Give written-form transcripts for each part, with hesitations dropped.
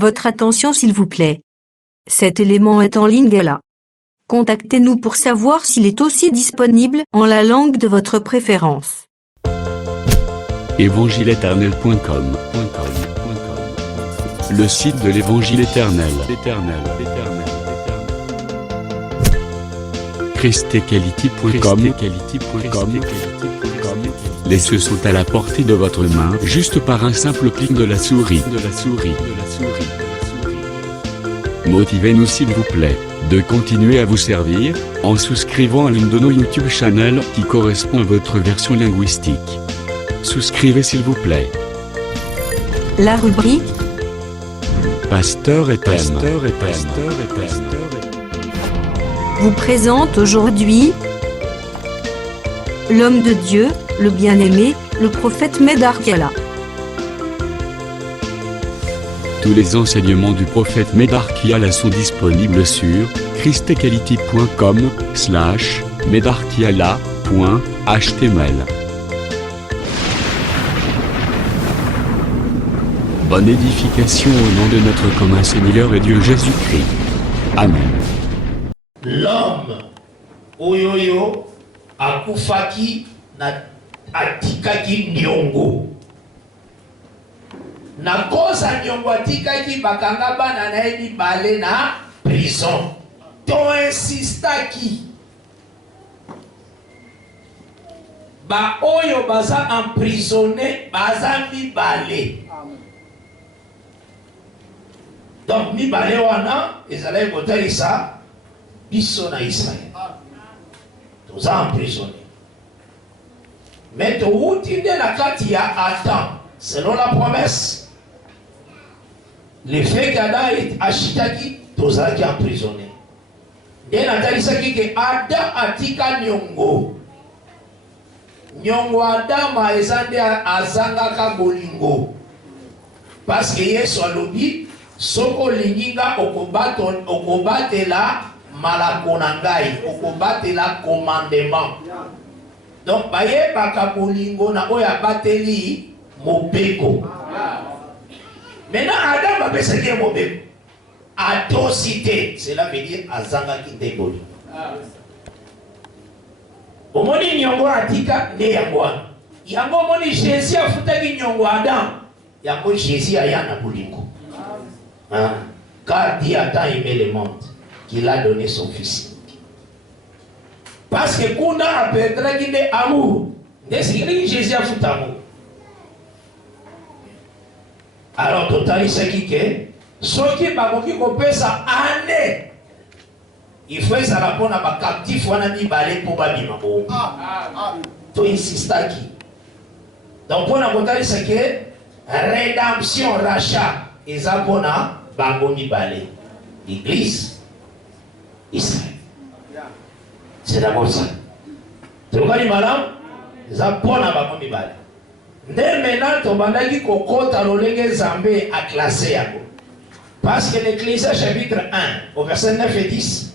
Votre attention s'il vous plaît. Cet élément est en ligne là. Contactez-nous pour savoir s'il est aussi disponible en la langue de votre préférence. Évangileéternel.com, le site de l'Évangile éternel. Christequality.com. Les cieux sont à la portée de votre main, juste par un simple clic de la souris. Motivez-nous s'il vous plaît, de continuer à vous servir, en souscrivant à l'une de nos YouTube channels qui correspond à votre version linguistique. Souscrivez s'il vous plaît. La rubrique Pasteur et thème. vous présente aujourd'hui l'homme de Dieu, le bien-aimé, le prophète Médard Kiala. Tous les enseignements du prophète Médard Kiala sont disponibles sur christequality.com/medarkiala.html. Bonne édification au nom de notre commun Seigneur et Dieu Jésus-Christ. Amen. L'homme oyoyo akufaki na atikaki nyongo. Na kosa nyongo atikaki bakanga bana na ebi bale na prison. To insistaki. Ba oyo baza emprisonné baza mi bale. Donc mi bale wana ezalaki kotalisa biso na Israël. Toza emprisonné. Mais touti nde na kati ya Adam, selon la promesse, le fait qu'Adam ashitaki tozalaki emprisonné. Nde natalisaki ke Adam atika nyongo. Nyongo Adama eza nde azangaka bolingo. Parce que Yesu alobi soko linginga okobatela malako na ngai, okobatela commandement. Donc baye baka bolingo na oyo abateli mobeko. Maintenant Adam apesaki mobeko atosité, cela veut dire azangaki nde bolingo. Omoni nyongo atika nde yango wana. Yango omoni Jésus afutaki nyongo Adam, yango Jésus aya na bolingo. Car Dieu a tant aimé le monde qu'il a donné son fils. Parce que kuna apedra qui est amour, n'est-ce Jésus a foutu amour. Alors total ce qui est, ce qui va couper ça année, il faut ça répondre à ma captif ou à mi balé pour babi mamo. Tu insistes qui. Donc pour la total ce qui est rédemption rachat, et ça pour na bango mi balé. L'église, Israël. C'est d'abord ça. Tu vois, madame, ça bonne à ma mibale. Dès maintenant, tu vas dire qu'on compte à l'olègue Zambé à classer à vous. Parce que l'Ecclésiaste chapitre 1, au verset 9 et 10,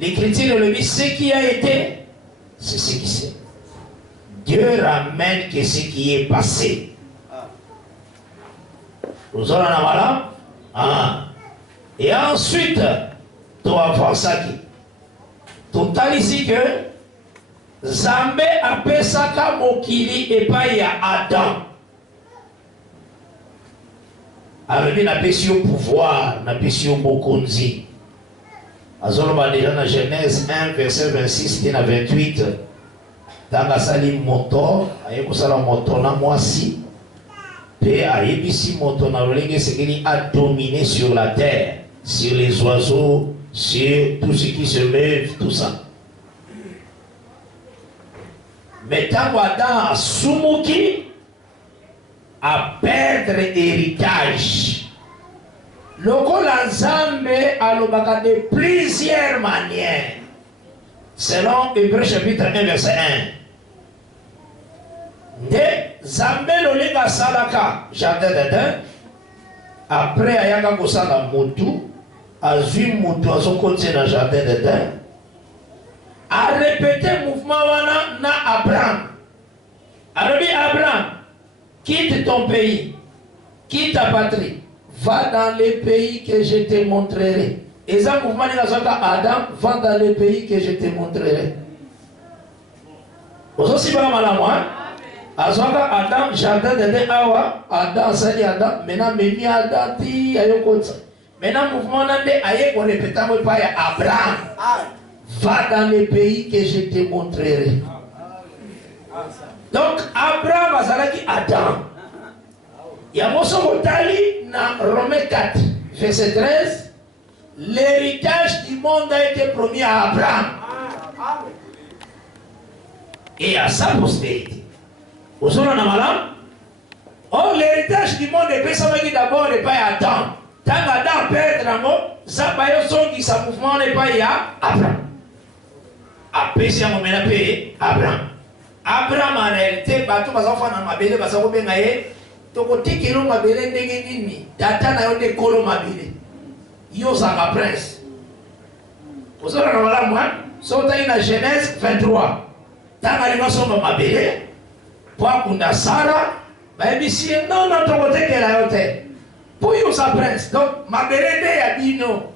l'Écriture le dit ce qui a été, c'est ce qui c'est. Dieu ramène que ce qui est passé. Nous allons en voilà. Et ensuite, tu vas voir ça qui. Total ici que Zambé a pesaka mokili et pas ya Adam. Alors il a pesé au pouvoir, n'a pesé au mokonzi. Azoloba déjà dans Genèse 1 verset 26 et 28. Dans la salle moto, ayeko sala moto na mwasi. Pe ayebisi moto na lolenge sekeli a dominé sur la terre, sur les oiseaux, sur tout ce qui se lève, tout ça. Mais tant Adam Sumuki à perdre héritage. Le Kolanzambe a l'obaka de plusieurs manières. Selon Hébreux chapitre 1 verset 1. De Zambé lolega salaka jardin d'Eden. Après ayaka kosala motu. Azui mutu azokotie na jardin d'Eden, a répété mouvement wana na Abraham. Alors dit Abraham, quitte ton pays, quitte ta patrie, va dans les pays que je te montrerai. Et ça, mouvement de Adam, va dans les pays que je te montrerai. Vous aussi, pas mal à moi. Adam, jardin de Awa, Adam, Sali Adam, maintenant, Mimi Adam, Ti, Ayokotsa. Maintenant, mouvement de Aye, on répète à Abraham. Va dans les pays que je te montrerai. Donc, Abraham a dit Adam. Il y a un dans Romains 4, verset 13. L'héritage du monde a été promis à Abraham et à sa postérité. Vous savez, or, l'héritage du monde est pensé d'abord n'est pas à Adam. Tant qu'Adam perd l'amour, ça va être son qui sa mouvement n'est pas à Abraham. Après, si on a payé Abraham. Abraham en réalité, bateau va s'en faire ma belle, va s'en faire naïe. Tokoti kilo ma belle ndenge nini. Tata na yote kolo ma belle. Yo sanga prince. Vous savez, voilà moi. Sauta ina Genèse 23. Tanga lima somba ma belle. Pour kunda Sarah. Ba ebisi non non tokote ke la yote. Pour yo sa prince. Donc ma belle de ya bino.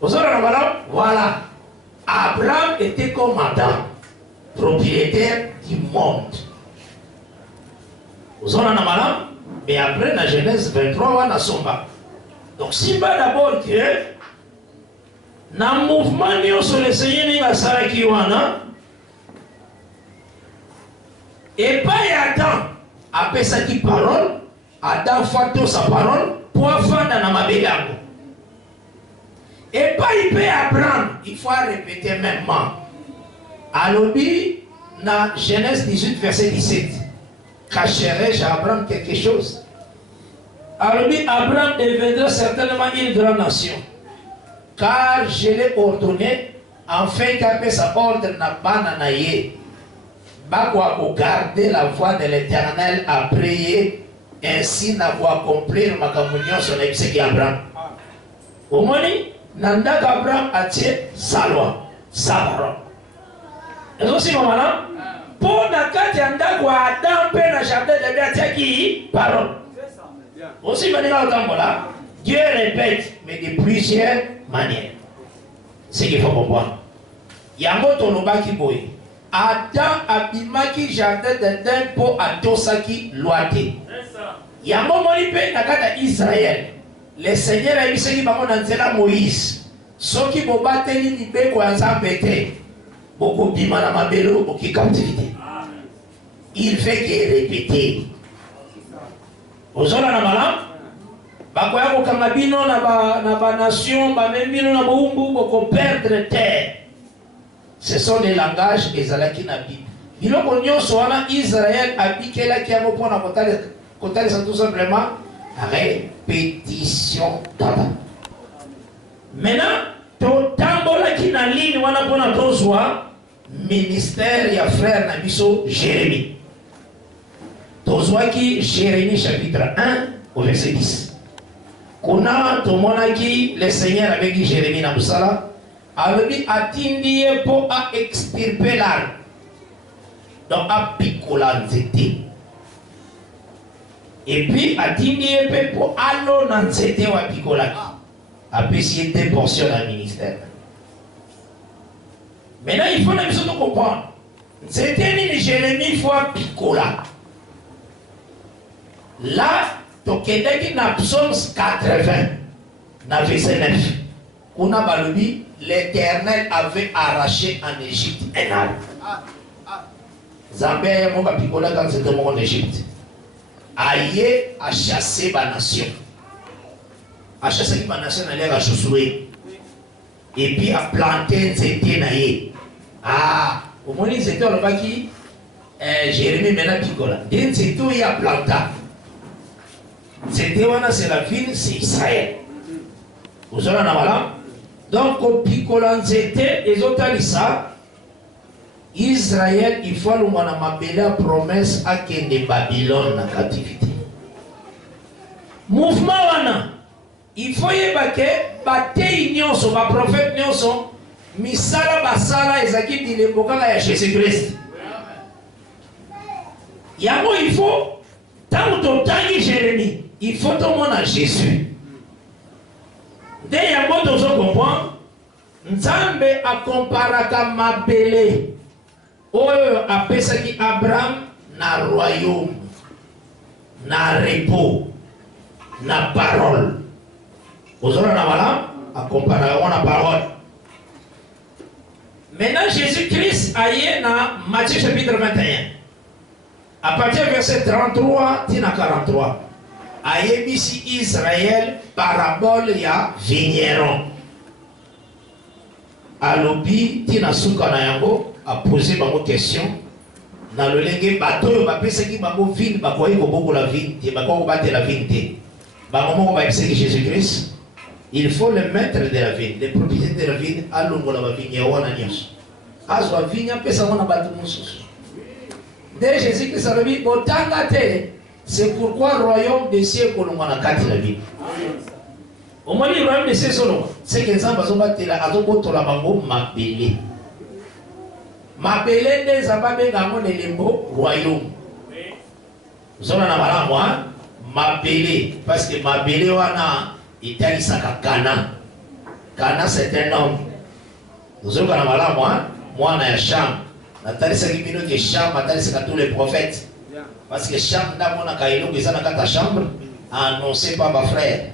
Vous savez, voilà. Abraham était commandant, propriétaire du monde. Vous en avez malin, mais après, dans Genèse 23, on a somba. Donc, si va d'abord que, dans le mouvement, nous sommes les Seigneurs, et pas Adam, après ça qui parole, Adam fait sa parole, pour faire dans ma bégago. Et pas il peut apprendre, il faut répéter même. Alors, dans Genèse 18, verset 17, cacherai-je à Abraham quelque chose? Alors, Abraham deviendra certainement une grande nation, car je l'ai ordonné, afin qu'après sa ordre n'a pas nanaïe, pour garder la voie de l'Éternel à prier, ainsi n'avoir accomplir ma communion sur l'épisode Abraham. Au moins, Nanda Abraham a tiré sa loi, sa parole. Et aussi, maman, pour la carte d'Anda, Adam peut la jardin de Dieu qui parole. Aussi, Dieu répète, mais de plusieurs manières. C'est ce qu'il faut comprendre. Il y a un autre qui boit. Adam abimaki jardin d'Eden pour Adosaki loité. Il y a un moment où il peut la Israël. Le Seigneur a dit que Moïse, ceux qui vont battre les libérés, beaucoup de mal beaucoup de captivité. Il fait qu'il répète. Vous avez un malin? Bakoyako kamabino na ba nation, ba membino na boumbu, boko perdre terre. Ce sont des langages ezalaki na Bible. Biloko nyonso wana Israël abikelaki yango pona kotalisa tout simplement répétition d'Adam. Maintenant, totambola ki na ligne wana pona tozwa ministère ya frère na biso Jérémie. Tozwa ki Jérémie chapitre 1 au verset 10. Kuna tomonaki le Seigneur avec Jérémie na musala alobi atindie po a extirper l'arbre. Donc a pikola nzete. Et puis atindie pe po alo na nzete wa pikola. Apprécier des portions d'un ministère. Maintenant il faut nous comprendre. C'était ni Jérémie il faut pikola. Là Tokedeki na psaume 80, na verset 9. Kuna balobi, l'Éternel avait arraché en Égypte un arbre. Zambé mon pikola quand c'était en Égypte. Aïe a chassé ma nation. A chassé ma nation à l'air à Josué. Et puis a planté un zété naïe. Ah, au moins il zété on va qui Jérémie maintenant pikola. D'un zété il a planté. C'était c'est la ville, c'est Israël. Vous avez un malin. Donc, au picolan c'était, les autres ça. Israël, il faut le la promesse à qu'il de Babylone en captivité. Mouvement wana, il faut y que bataille nyonso, ba prophète nyonso, misala basala ezaki dilembokanga ya Jésus-Christ. Yamo il faut tant que Jérémie. il faut tout le monde à Jésus. Dès un mot de comprendre, Nzambe a comparé comme Mabele. Oyo a pesaki Abraham na royaume, na repos, na parole. Vous aurez voilà, à comparer la parole. Maintenant, Jésus-Christ a eu dans Matthieu chapitre 21. À partir du verset 33, tina 43. A eu ici Israël, parabole ya vigneron. A l'obi, tina souka na yango, a posé une question. Dans le lingue bateau, va penser qu'il va vivre, va croire qu'il va beaucoup la vie, il va battre la vie. Comment on va essayer Jésus-Christ? Il faut le maître de la vigne, le propriétaire de la vigne, à l'ombre de la vigne, à Wananios. À soi vigne, à personne n'a pas de mousse. Dès Jésus-Christ a dit, c'est pourquoi le royaume des cieux que l'on a quatre la vigne. Au moins, le royaume des cieux, c'est que les gens vont battre la azokoto la bango mabélé. Mabélé des ababés gamon de l'embo royaume. Vous en avez moi, mabélé, parce que mabélé wana. Italie saka Cana. Cana c'est un homme. Nous avons moi na Cham. Nathalie c'est qui minute Cham, Nathalie c'est tous les prophètes. Parce que Cham dans mon akaïlo qui est dans ta chambre a annoncé par ma frère.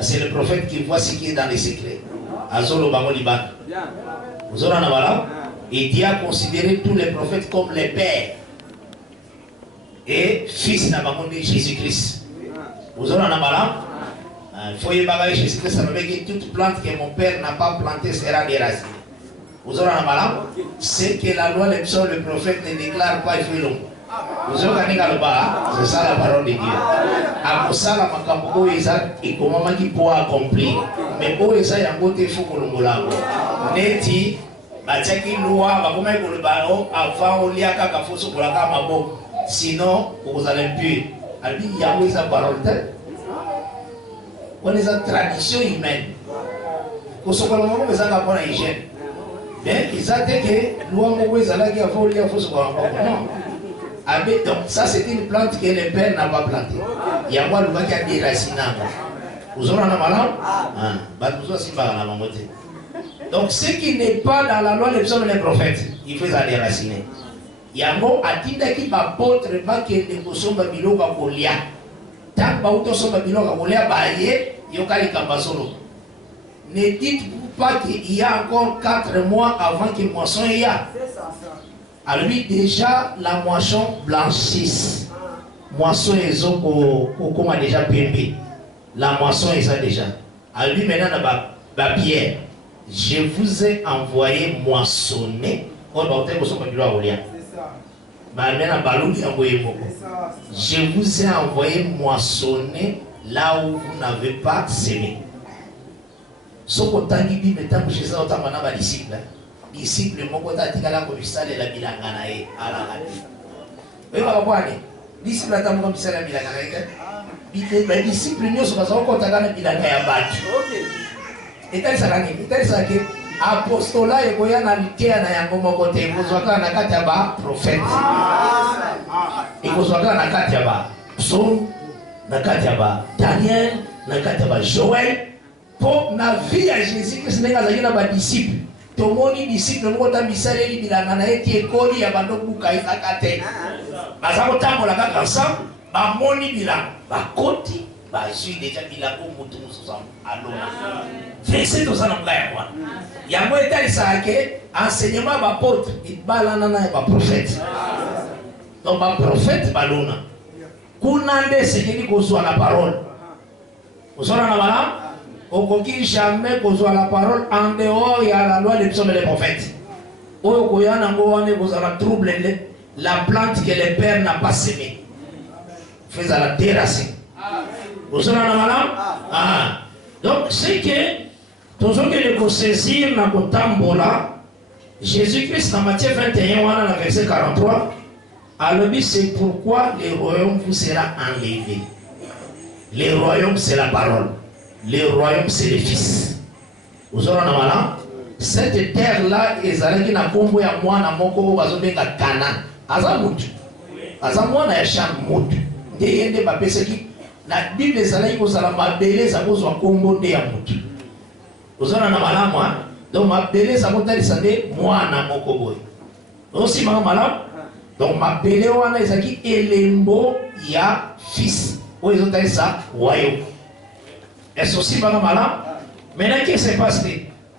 C'est le prophète qui voit ce qui est dans les secrets. Azolo bango liban. Vous aurez là. Et Dieu a considéré tous les prophètes comme les pères et fils na bango de Jésus-Christ. Vous aurez là. Il faut y bagager Jésus-Christ, ça veut dire que toute plante que mon père n'a pas plantée sera déracinée. Vous aurez un malin, c'est que la loi, le psaume, le prophète ne déclare pas, il faut y long. Vous aurez un bas, c'est ça la parole de Dieu. À ça, la makambo, et comment qui peut accomplir. Mais pour ça, il y a un côté fou pour le moulin. Neti, batiaki loi, va comme pour le ballon, avant, on y a qu'à fausse pour la camabo. Sinon, vous allez plus. Alors, il y a où sa parole. On est en tradition humaine. Pour ce que l'on a besoin d'apprendre à l'hygiène. Mais ils ont dit que l'on a besoin de donc ça c'est une plante que le père n'a pas plantée. Il y a moi qui a des racines. Vous aurez un malin? Donc ce qui n'est pas dans la loi des psaumes et des prophètes, il faut les raciner. Il y a un mot à dire qu'il va apôtre, pas que les poissons babylons va coller. Ne dites-vous pas qu'il y a encore 4 mois avant que moisson y a. À lui déjà la moisson blanchisse. Moisson est comme a déjà pimpé. La moisson est ça déjà. À lui maintenant la pierre. Je vous ai envoyé moissonner. Je vous ai envoyé moissonner là où vous n'avez pas semé. Ce qu'on t'a dit, mais tant que je sais autant qu'on a des disciples. Disciples, mon côté, tu as la commission de la bilanganae à la radio. Mais on va voir, disciples, tu as la commission de la bilanganae. Les disciples, nous sommes en compte à la bilanganae à battre. Et tel ça, que apostola et goya na likia na yango moko te kozwaka na kati ya ba prophète ekozwaka na kati ya ba psaume na kati ya ba Daniel na kati ya ba Joël po na vie ya Jésus Christ ndenge azalaki na ba disciple tomoni disciple moko ta bisaleli bilanga na ye ti ekoli ya bando buka ezaka te baza kotambola kaka ensemble bamoni bilanga bakoti bazwi déjà bilanga motu mosusu alona verset aux anglais moi yango etalisaka ke enseignement bapôtre ebalana na baprophète donc baprophète balona kuna nde esengeli kozwa la parole kozwala na bala okoki jamais kozwa la parole en dehors ya la loi des psaumes et des prophètes oyo koya nango wana ekozala trouble la plante que le père n'a pas semé faisant la déracer kozwala na bala donc c'est que tout ce que le saisir dans le tambola, Jésus-Christ dans Matthieu 21, verset 43, alors c'est pourquoi le royaume vous sera enlevé. Le royaume c'est la parole. Le royaume c'est le Fils. Vous aurez un malin. Cette terre-là, ils allaient qui n'a combo à moi, n'a mon corps, ils ont bien Cana. Azamout. Azamout n'a échappé mout. Des papiers qui La Bible ezalaki kozala mabele ezakozwa kombo nde ya motu. Ozala na malamu donc mabele ezakotalisa nde mwana moko boye. Osimaka malamu. Donc mabele wana ezalaki elembo ya fils oyo ezotalisa royaume. Est-ce osimaka malamu? Maintenant qu'est-ce qui se passe?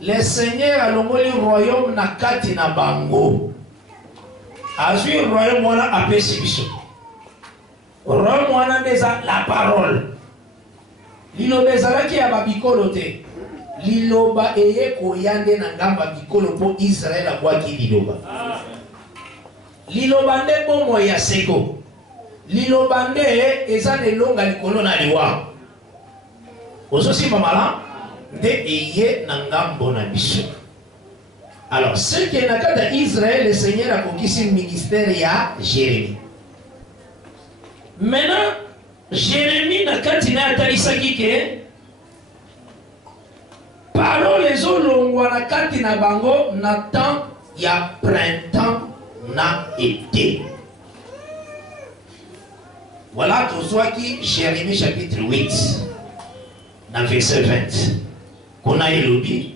Le Seigneur a longoli royaume na kati na bango. Azui royaume wana apesi biso. Royaume wana ndeza la parole. Liloba ezalaki ya babikolo te. Liloba eye koyande na ngamba bikolo po Israël abwaki liloba. Liloba nde bomo ya seko. Liloba nde eza nelonga likolo na liwa. Ozosimba malamu nde eye na ngambo na biso. Alors, ce qui est dans le cas d'Israël, le Seigneur a conquis le ministère ya Jérémie. Maintenant, Jérémie n'a qu'à dire à Talisaki que parole les autres na kati na bango n'attend ya printemps na été. Voilà tout soit qui Jérémie chapitre 8 dans verset 20. Qu'on a éloigné.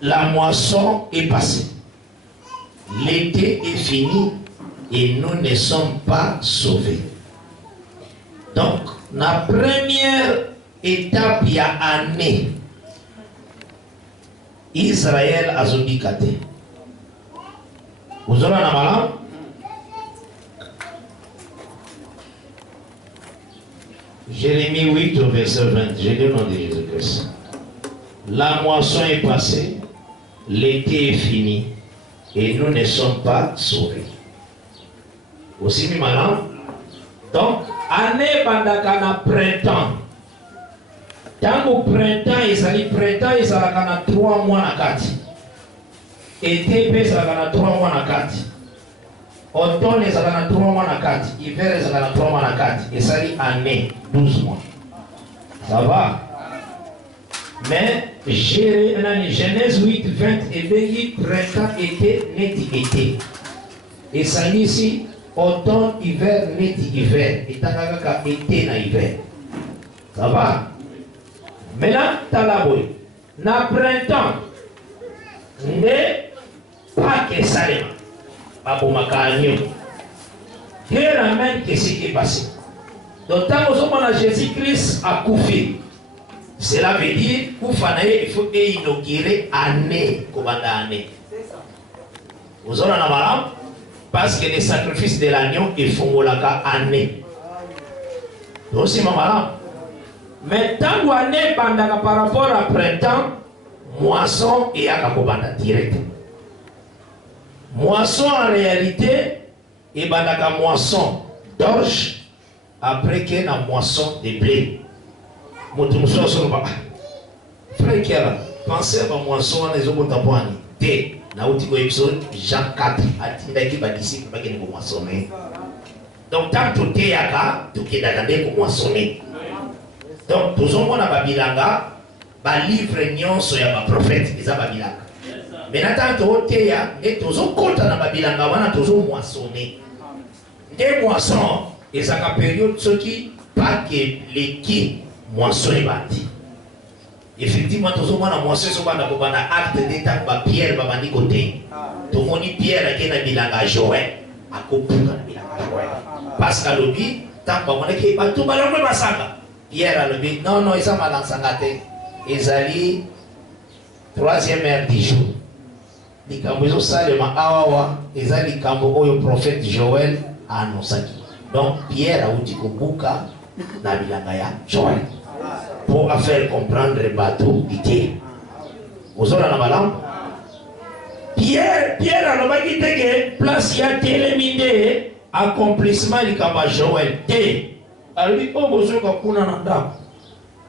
La moisson est passée. L'été est fini et nous ne sommes pas sauvés. Donc, la première étape, il y a année. Israël a zobikate. Vous aurez la malade? Jérémie 8 au verset 20. J'ai le nom de Jésus-Christ. La moisson est passée, l'été est fini et nous ne sommes pas sauvés. Aussi mi malin. Donc, année bandakana printemps. Tango printemps, ils ont 3 mois na kati. Été, ils ont 3 mois na kati. Automne, ils ont 3 mois na kati. Hiver, ils ont 3 mois na kati. Et ça dit année, 12 mois. Ça va? Mais Genèse 8, 20 et béni, printemps, été, neti, été. Et ça dit ici, automne, hiver, neti, hiver. Et t'as été na hiver. Ça va? Maintenant, t'as la boue. Na printemps, ne pas que ça l'est. Abou Makanyo. Dieu ramène que ce qui est passé. Donc, tant que Jésus-Christ a couffé. Cela veut dire qu'il faut inaugurer année, comme année. Vous aurez la malade parce que les sacrifices de l'agneau ils font la année. Donc c'est ma malade. Mais tant que année par rapport à printemps, moisson et à la direct. Moisson en réalité et bandaka moisson d'orge après qu'il y ait la moisson de blé. Frère qui a pensé à la moisson les autres tampons T na outil épisode Jean 4 atindaki ba disciple ba kene ko moissonner. Donc tant tout est yaka tout qui dakande ko moissonner. Donc tous on a babilanga ba livre nyonso ya ba prophète eza babilanga. Mais tant tout est ya et tous on compte na babilanga wana tous on moissonner. Des moissons et ça ka période ce qui pas que les qui moisson est bâti. Effectivement, tout le monde a moisson sur un acte d'état de Pierre, babani côté. Tout le monde dit Pierre qui est dans bilanga Joël, à couper dans bilanga Joël. Parce qu'à l'objet, tant qu'on est qui est tout ballon de Bassanga. Pierre à l'objet, non, non, ils ont mal en sangate. Ils allaient 3e heure du jour. Les Cambouis Salema Awawa, ils allaient le prophète Joël à Nosaki. Donc Pierre a dit Kubuka. Na bilanga ya Joël pour faire comprendre le bateau d'ité. Vous aurez la balance. Pierre a le que place y a téléminé accomplissement du kaba Joël T. Alors dit oh vous kuna nanda.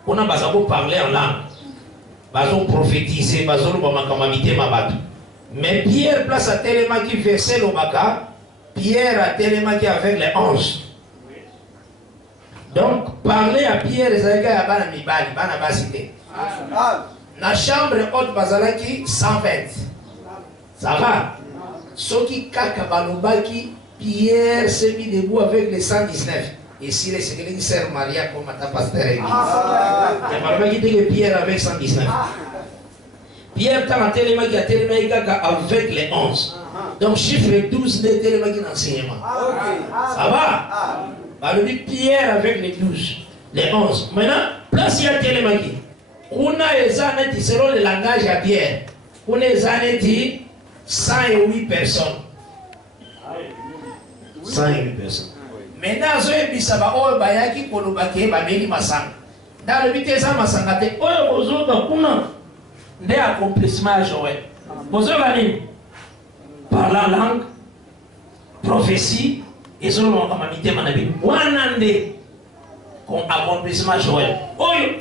On a besoin de parler en langue. Besoin de prophétiser, besoin de makamamité ma bateau. Mais Pierre place à téléma qui versait le baka. Pierre a téléma qui avec les anges. Donc, parler à Pierre et Zaïga à Bana Mibali, Bana Basité. La chambre haute Bazalaki 120. Ça va. Ce qui kaka balobaki Pierre s'est mis debout avec les 119. Et si les sécurités sœur Maria comme ta pasteur église. Il m'a dit que Pierre avec 119. Pierre t'a tellement avec les 11. Donc chiffre 12 n'est tellement d'enseignement. Ça va? Alors dit Pierre avec les 12, les 11. Maintenant, place il y a tellement qui. On a les années selon le langage à Pierre. On a les années 108 personnes. 108 personnes. Maintenant, je vais savoir, oh, bayaki pour le baquet, babeli masang. Dans le but, ça m'a sangaté. Oh, vous autres, comment? Des accomplissements à Joël. Vous avez par la langue, prophétie, et selon ma mamité, ma nabi. Wanande, comme accomplissement à Joël. Oh, il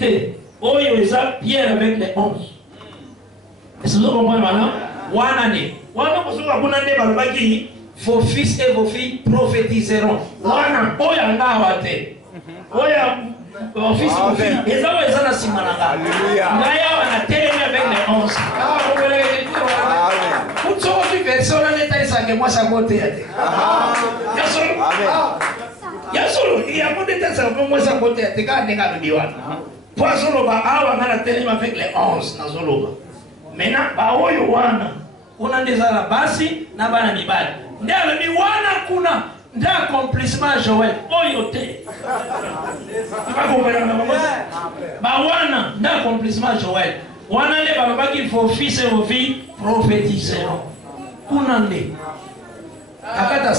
Pierre avec les 11. Est-ce que vous comprenez maintenant? Wanande. Wanande, vous avez balbaki. Vos fils et vos filles prophétiseront. Wana, oya ngawate. Oya, vos fils et vos filles. Et ça, ils ont assis malanga. Naya, on a télé avec les 11. Ah, vous voulez les dire. Vous savez, version là, l'état, ça que moi, ça compte. Yasolo, il y a pas de temps, ça moi, ça compte. T'es qu'à négaler le diwan. Poisson, on a la télé avec les 11. Maintenant, bah, oyo wana. On a des alabasi, n'a pas de mibali. Ndalo ni wana kuna nda accomplissement Joël oyote. Ba wana nda accomplissement Joël. Wana le baba qui faut fils et vos filles prophétiseront. Kuna nde. Akata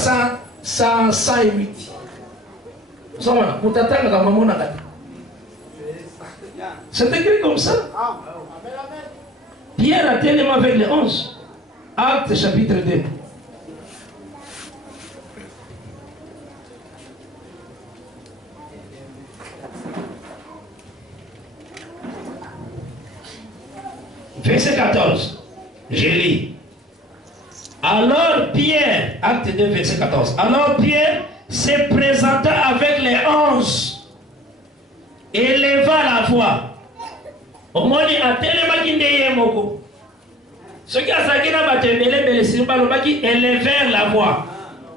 108. Soma mutatanga kama mona kata. C'est écrit comme ça. Pierre a tellement avec les 11. Acte chapitre 2. Verset 14, je lis. Alors Pierre, acte 2, verset 14. Alors Pierre se présenta avec les 11 et leva la voix. Au moins, il a tellement guindé moko. Ce qui a sagé na batembele bele simba lobaki élevèrent la voix.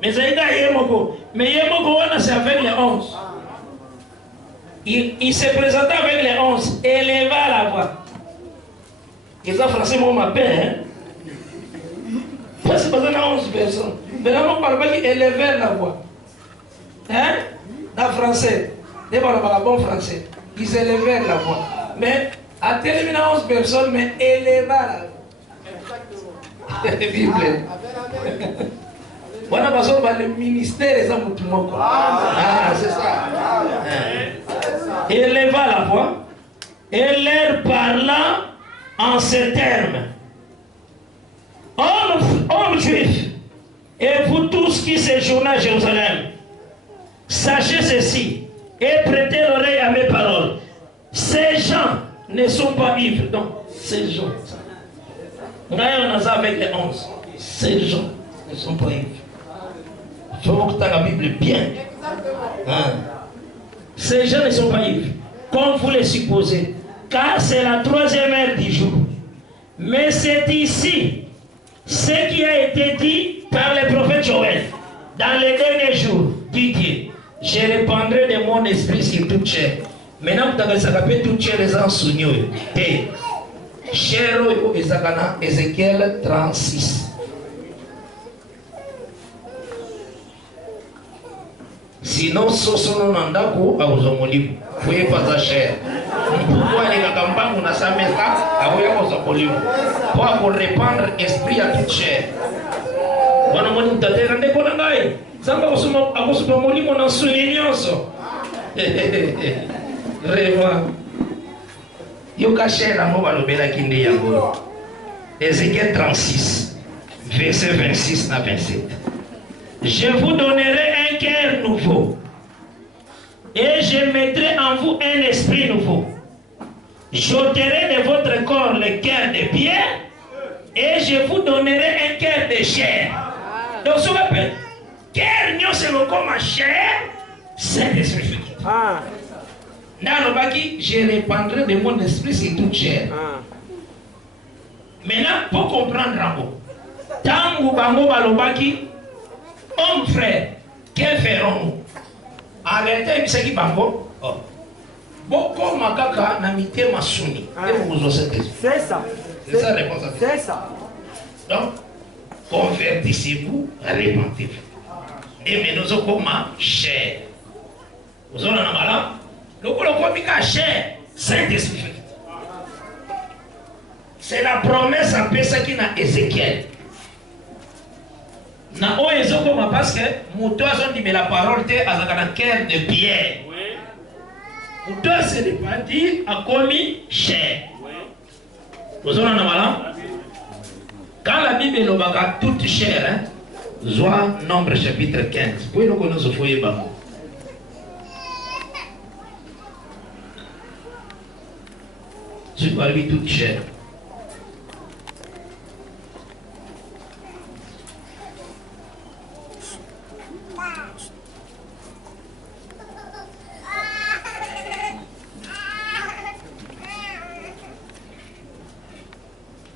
Mais zaïda yemoko. Mais yemoko wana c'est avec les 11. Il se présenta avec les 11 et éleva la voix. Les Français m'ont m'appelé, parce que c'est 11 personnes. Mais là, on parle pas qu'ils élèvent la voix. Hein? Dans le français, ils parlent pas bon français. Ils élèvent la voix. Mais, à terminer 11 personnes, mais élèvent la voix. Bible. Voilà, parce que le ministère est un mot. Ah, c'est ça. Éleva la voix. Et leur parlant en ces termes. Hommes juifs, et vous tous qui séjournez à Jérusalem, sachez ceci et prêtez l'oreille à mes paroles. Ces gens ne sont pas ivres. Donc, ces gens. On a avec les 11. Ces gens ne sont pas ivres. Il faut que tu aies la Bible bien. Hein? Ces gens ne sont pas ivres, comme vous les supposez. Car c'est la 3e heure du jour. Mais c'est ici ce qui a été dit par le prophète Joël. Dans les derniers jours, dit Dieu, je répandrai de mon esprit sur toute chair. Maintenant, vous avez sapé toute chair les gens sougnés. Et chair Ézéchiel 36. Sinon, sosono nandako a uzomolimu. Fouye pas à chair. Pourquoi les gagambans on a sa messe à uzomolimu? Pour répandre esprit à toute chair. Wana mwani mtatera ndeko nangai. Samba kusuma molimu na sunyi nyonso. Reva. Yoka chair na mo balobela kinde yango. Ézéchiel 36, verset 26 à 27. Je vous donnerai un cœur nouveau et je mettrai en vous un esprit nouveau. J'ôterai de votre corps le cœur de pierre et je vous donnerai un cœur de chair. Donc, ce qu'on appelle cœur, c'est comme chair, c'est l'esprit. Dans le baki, je répandrai de mon esprit sur toute chair. Maintenant, pour comprendre, tangu bango balobaki, Hommes frères, que ferons-nous? En réalité, c'est qui bango? Beaucoup makaka na mité masuni. C'est ça. C'est ça la réponse. C'est ça. Donc, convertissez-vous, répentez-vous. Et mais nous sommes comme cher. Vous avez un malin? Le colloque cher, Saint-Esprit. C'est la promesse en paix qui n'a Ézéchiel. Na o ezokoma parce que moto azondi mais la parole te azaka na cœur de pierre. Moto se répandit a commis cher. Vous avez un malin? Quand la Bible est toute chère, hein, Joie, Nombre chapitre 15. Vous pouvez nous connaître ce foyer bas. Je vais lui toute chère.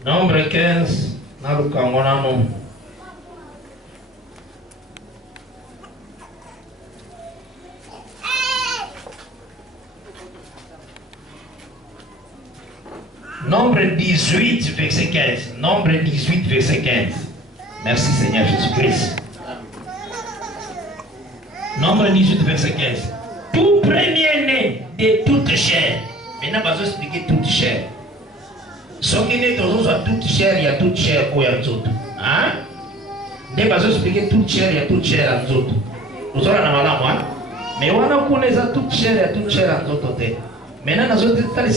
Nombre 15, Narukangonano. Nombre 18, verset 15. Nombre 18, verset 15. Merci Seigneur Jésus-Christ. Nombre 18, verset 15. Tout premier-né de toute chair. Maintenant, on va expliquer toute chair. Ce qui est toute chair, il y a toute chair pour les autres. Hein? On va expliquer toute chair, il y a toute chair aux autres. Vous savez, on a moi. Mais on a connaissé toute chair, il y a toute chair aux autres. Maintenant, dans les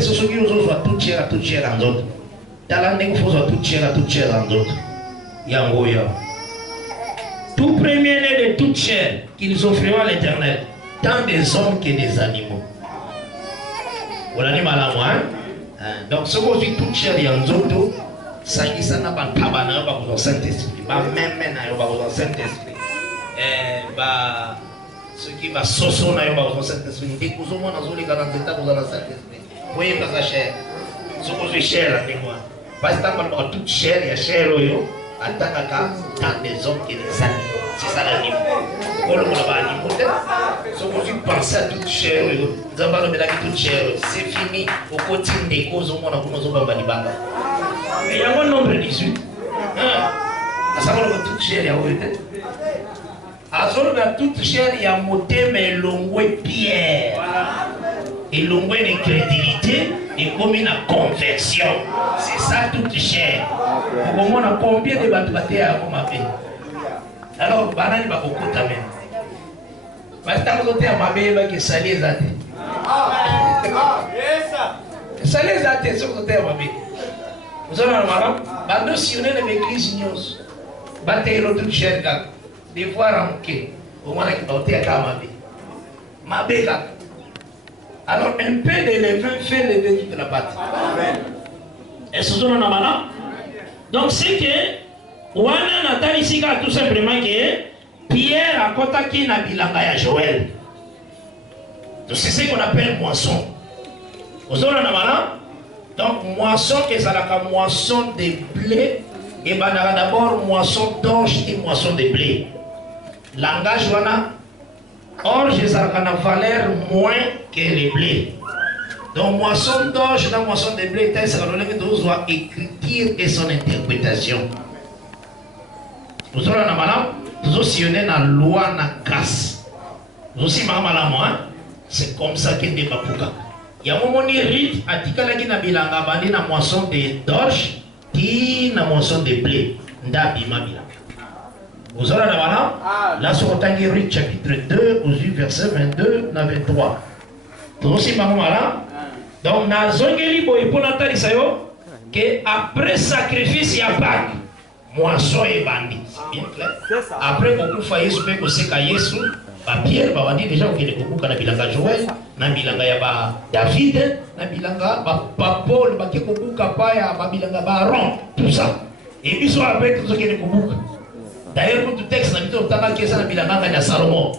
sociétés, ils ont toute chair en autres. Dans la négociation, ils ont toute chair en autres. Yangoya. Tout premier-né de toute chair qu'ils offriront à l'Éternel, tant des hommes que des animaux. Vous l'avez mal à moi, hein? Donc, ce qu'on dit toute chair en autres, ça y est, ça n'a pas de tabac, pas besoin de Saint-Esprit. Même pas besoin de Saint-Esprit. Ce qui va soso na yoba au Saint-Esprit. Dès que vous avez les 40 états, vous avez le Saint-Esprit. Vous voyez pas sa chair. Ce que je cher là, moi. Parce que quand toute chair, il y a chair, tant des hommes et des animaux. C'est ça l'animaux. Quand on a un animal, ce que je pense à toute chair, nous avons toute chair. C'est fini. Au quotidien des causes, on a commencé à faire. Mais il y a un nombre 18. À savoir que toute chair, il y a Azol na toute chair, il y a moté mais l'ongoué pierre. Et l'ongoué d'incrédulité est comme une conversion. C'est ça toute chair. Pour moi, on a combien de bâtiments à Mabé? Alors, banani va beaucoup t'amener. Parce que vous avez Mabé, il va que ça les a été. Ça les a été, ce que vous avez Mabé. Vous avez un madame, bando si on est dans l'église, battez l'autre chair. De voir en quai, au moins qu'il y a ma belle. Alors, un peu de levain fait lever toute la pâte. Est-ce que vous avez un donc, c'est que, on a ici tout simplement que Pierre a contacté Nabilanga et Joël. Donc, c'est ce qu'on appelle moisson. Vous avez un donc, moisson, que ça la moisson de blé, et bien d'abord moisson d'orge et moisson de blé. Langage wana orge ça a une valeur moins que les blés. Donc moisson d'orge dans moisson de blé ça va donner que nous doit écriture et son interprétation. Nous allons na malam nous aussi on est dans loi na grâce. Nous aussi maman moi c'est comme ça que des bapuka. Il y a un moment ni rite atikala ki na bilanga bandi na moisson de d'orge qui na moisson de blé ndabi mabila. Vous allez là sur Tanguy chapitre 2, verset 22 à 23. Tout aussi là. Donc, na zongeli boy pour natali sayo que après sacrifice il y a Pâques, moisson et bandit. C'est bien clair. Après beaucoup fa Yesu pe ko seka Yesu, ba Pierre ba bandi déjà qui est beaucoup na bilanga Joël, na bilanga ya ba David, na bilanga ba Paul ba ki beaucoup pa ya ba bilanga ba Aaron, tout ça. Et puis soit avec tout ce qui est beaucoup. D'ailleurs, pour tout texte, on a dit que ça n'a Salomon.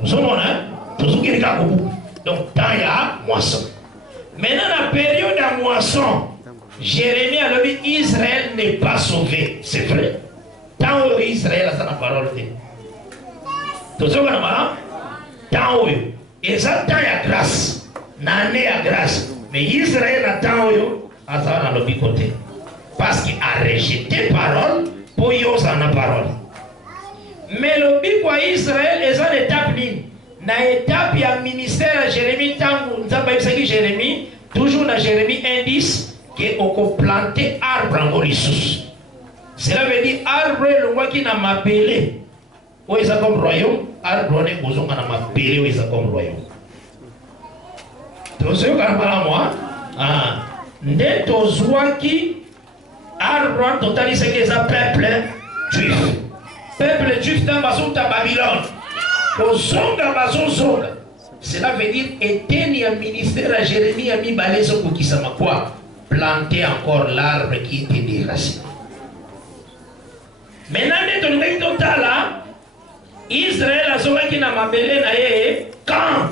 Nous sommes là, tout ce qui est là. Donc, tant il y a moisson. Maintenant, la période de moisson, Jérémie a dit Israël n'est pas sauvé. C'est vrai. tant que Israël a sa parole. Tout ça, tant que et ça, tant y a grâce, n'année à grâce, mais Israël a tant que à ça dans le côté, parce qu'il a rejeté parole pour y oser la parole. Mais le but pour Israël est une étape ligne. Dans l'étape, il y a un ministère à Jérémie, Jérémie, toujours dans Jérémie 1:10, qu'on peut planter arbre en ressources. Cela veut dire arbre, le roi qui n'a m'appelé, où est-ce comme royaume, arbre n'est pas besoin de m'appeler, où est-ce comme royaume. Tu sais, quand moi, n'est pas qui arbre, total, c'est que ça peuple juif. Peuple juif dans Babylone. Cela veut dire éteindre un ministère à Jérémie a mis balai sur Koukisama quoi? Planter encore l'arbre qui était déraciné. Maintenant, dans le total là, Israël a sauvé qui n'a pas belé naé quand?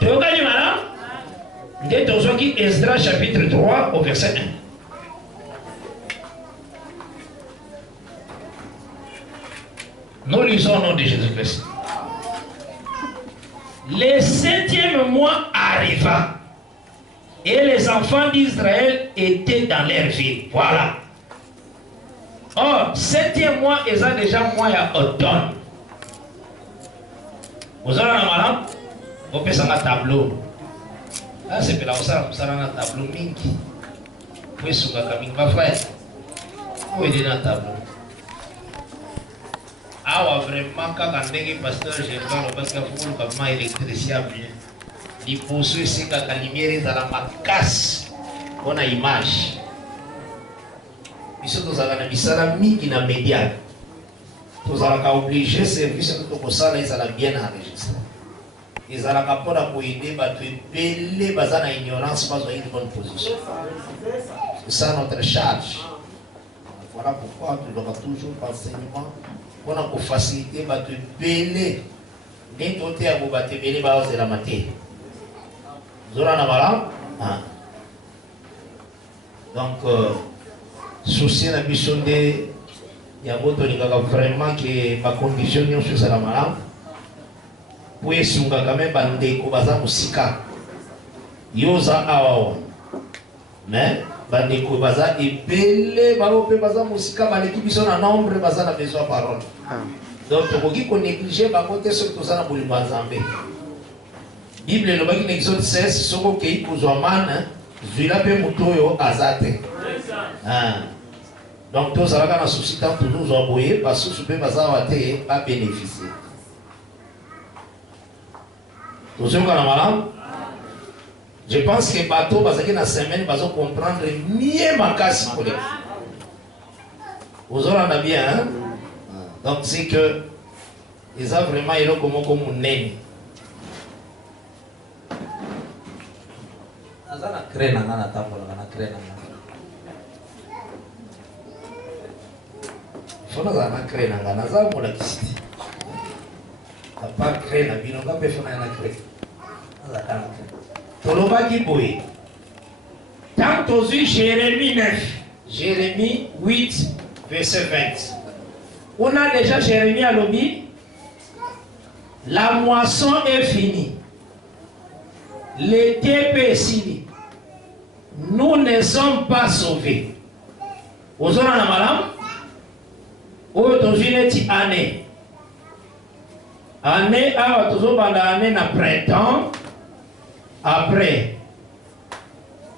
Tu vois quand il y a là? Qui Esdras chapitre 3 au verset 1. Nous lisons au nom de Jésus-Christ. Le 7e mois arriva et les enfants d'Israël étaient dans leur ville. Voilà. Or, 7e mois, ils ont déjà mois à automne. Vous avez un malin? Vous pouvez faire un tableau. Là, c'est pour ça que vous avez un tableau. Vous pouvez faire un tableau. Vous pouvez faire un tableau. Ah, vraiment, quand on est pasteur, je vois parce qu'il faut que l'électricien bien. Il faut que la lumière est dans la casse. On a image. Ils sont dans la misala qui n'a média. Tous à obligé service de Tosala, ils sont bien enregistrés. Ils ont la pour aider, les bazar à ignorance, pas une bonne position. C'est ça notre charge. Voilà pourquoi tu auras toujours l'enseignement. On a pour faciliter de belé. Dès que tu as belé, c'est la matière. Vous avez un donc, souci la mission de. Il y a vraiment que ma condition est la malade. Pour essayer quand même de baza musika. Yosa awa. Mais bandeko baza et belé barope baza musika baleki biso na nombre baza na besoin parole. Donc tokoki ko négliger ba côté sur tout ça na bolimba Nzambe. Bible le baki n'exode 16 soko kei kozwa mana zwila pe mutoyo azate. Donc tous ça va na souci tant pour nous envoyer parce que super baza waté pas bénéficier. Tous ceux qui ont malade. Je pense que bateau parce que dans la semaine va comprendre mieux ma casse pour les. Vous en avez bien, hein? Donc c'est que ils ont vraiment ils ont comme un nez. Azana crée na na table na crée na. Faut na zana crée na na za mo la kisi. Pas crée na bino ka pe faut na crée. Azana. Tolobaki boy. Tant aux yeux Jérémie 9, Jérémie 8, verset 20. On a déjà Jérémie à l'obit. La moisson est finie. L'été est fini. Nous ne sommes pas sauvés. Vous avez la madame? Aujourd'hui, c'est année. Année, à toujours année na printemps. Après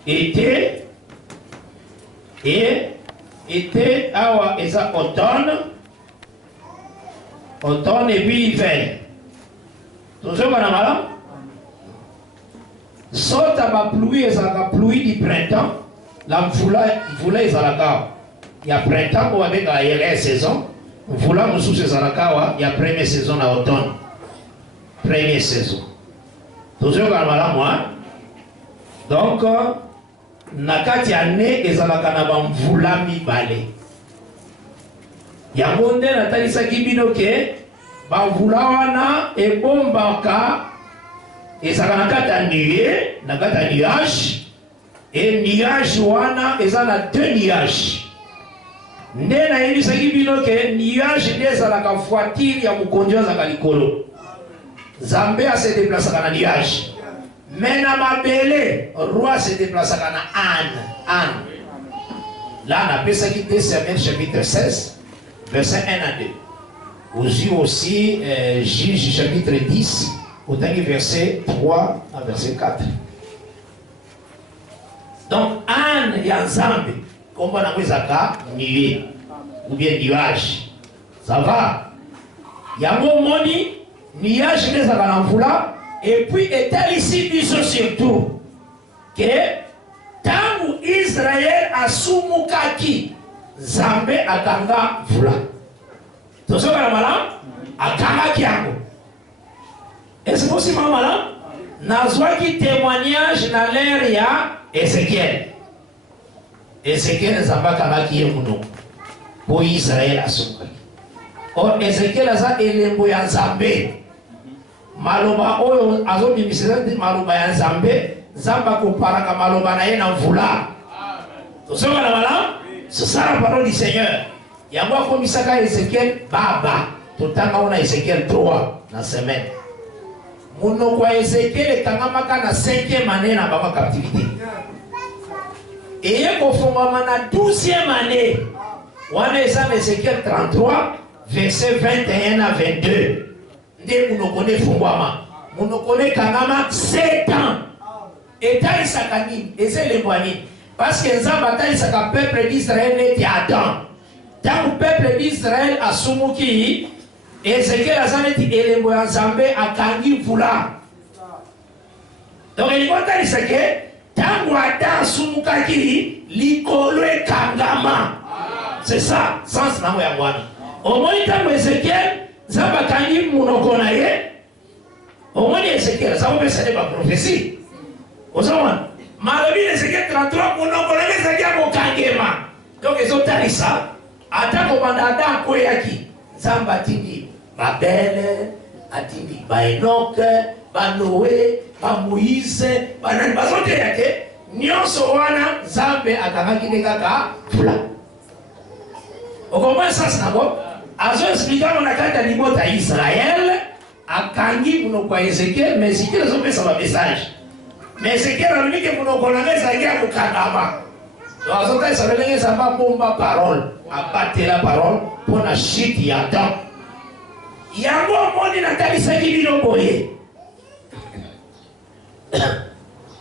été et été awa eza automne et puis hiver. Toujours bon madame. Saute à ma pluie et la pluie du printemps. La mvula ezalaka. Il y a printemps ou avec la saison. Mvula mususu ezalaka il y a première saison à automne. Première saison. Toujours comme là, moi. Donc, nakati année ezalaka na bamvula mibale. Yango nde natalisaki bino ke bamvula wana ebombaka ezalaka na kati ya nuée, na kati ya nuage, et nuage wana eza na deux nuages. nde nayebisaki bino ke nuage nde ezalaka voiture ya mokonzi azalaka likolo. Nzambe se déplacaka na nuage. Mais na mabele roi se déplacaka na âne. Là on appelle ça qui 2 Samuel chapitre 16 verset 1 à 2. Vous aussi Juge chapitre 10 au dernier verset 3 à verset 4. Donc âne ya Nzambe comme on a dit ça nuée ou bien nuage. Ça va. Yango moni nuage les a mvula et puis est ici biso surtout que tangu Israël asumukaki Nzambe akanga mvula. Tozoka na mala akanga kiango. Est-ce possible mala? Nazwaki témoignage na l'ère ya Ézéchiel. Ézéchiel Nzambe akanga kiengo pour Israël asumukaki. Or Ézéchiel aza elembo ya Nzambe. Maloba oyo azobimisela maloba ya Nzambe, Nzambe akoparaka maloba na ye na mvula. Tozoka na mala? C'est ça la parole du Seigneur. Yango akomisaka Ézéchiel baba. Totanga ona Ézéchiel 3 na semaine. Monoko ya Ézéchiel ekangamaka na 5e année na baba captivité. Et kofongama na 12e année. Wana eza Ézéchiel 33 verset 21 à 22. Nde munokone fungwama. Munokone kangama 7 ans. Eta isakani, eze lembwani. Parce que Nzambe ataisaka peuple d'Israël neti Adam. Tant le peuple d'Israël a sumuki, Ézéchiel a zaneti elembo ya Nzambe akangi mvula. Donc il faut dire que tant Adam sumukaki likolo ekangama. C'est ça, sens na ya mwana. Au moins tant Ézéchiel Nzambe akangi munoko na ye. Au moins Ézéchiel ça peut ser pas prophétie. Ozawana Malobi Ézéchiel 33 munoko na Ézéchiel mokangema. Donc ils ont dit ça. Atako bandada koyaki Nzambe atindi Babel, atindi ba Enoch, ba Noé, ba Moïse, ba nani bazote yake nyonso wana Nzambe akangaki nekaka fula. Okomba sasa nabo azo explica na kata libota Israël akangi munoko Ézéchiel mais Ézéchiel azopesa ba message. Mais Ézéchiel alobiki munoko na Ézéchiel mukangama. Donc azota Israël Nzambe bomba parole. Abattre la parole pour la chute d'Adam. Yango moni na talisa kibino boye.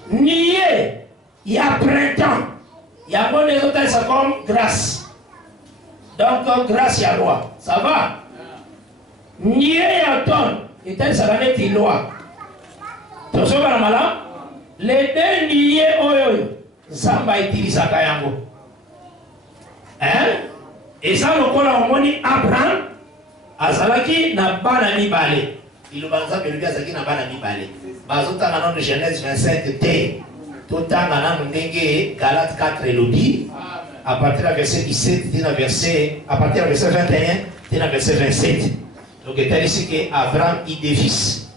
Nié ya printemps. Yango les autres ça comme grâce. Donc grâce ya loi. Ça va? Nié ya automne. Et tel ça va être loi. Tu sais pas malin? Les deux nié oyo. Zamba utilise ça yango. Hein? Et ça, le col a moni Abraham, Azalaki n'a pas d'ami balé. Il va nous appeler Azaki n'a pas d'ami balé. Bazota n'a non de Genèse 27 T. Tout le temps, n'a n'engue Galates 4 et lobby. À partir du verset 17, à partir du verset 21, c'est le verset 27. Donc, il est ici qu'Abraham il des fils.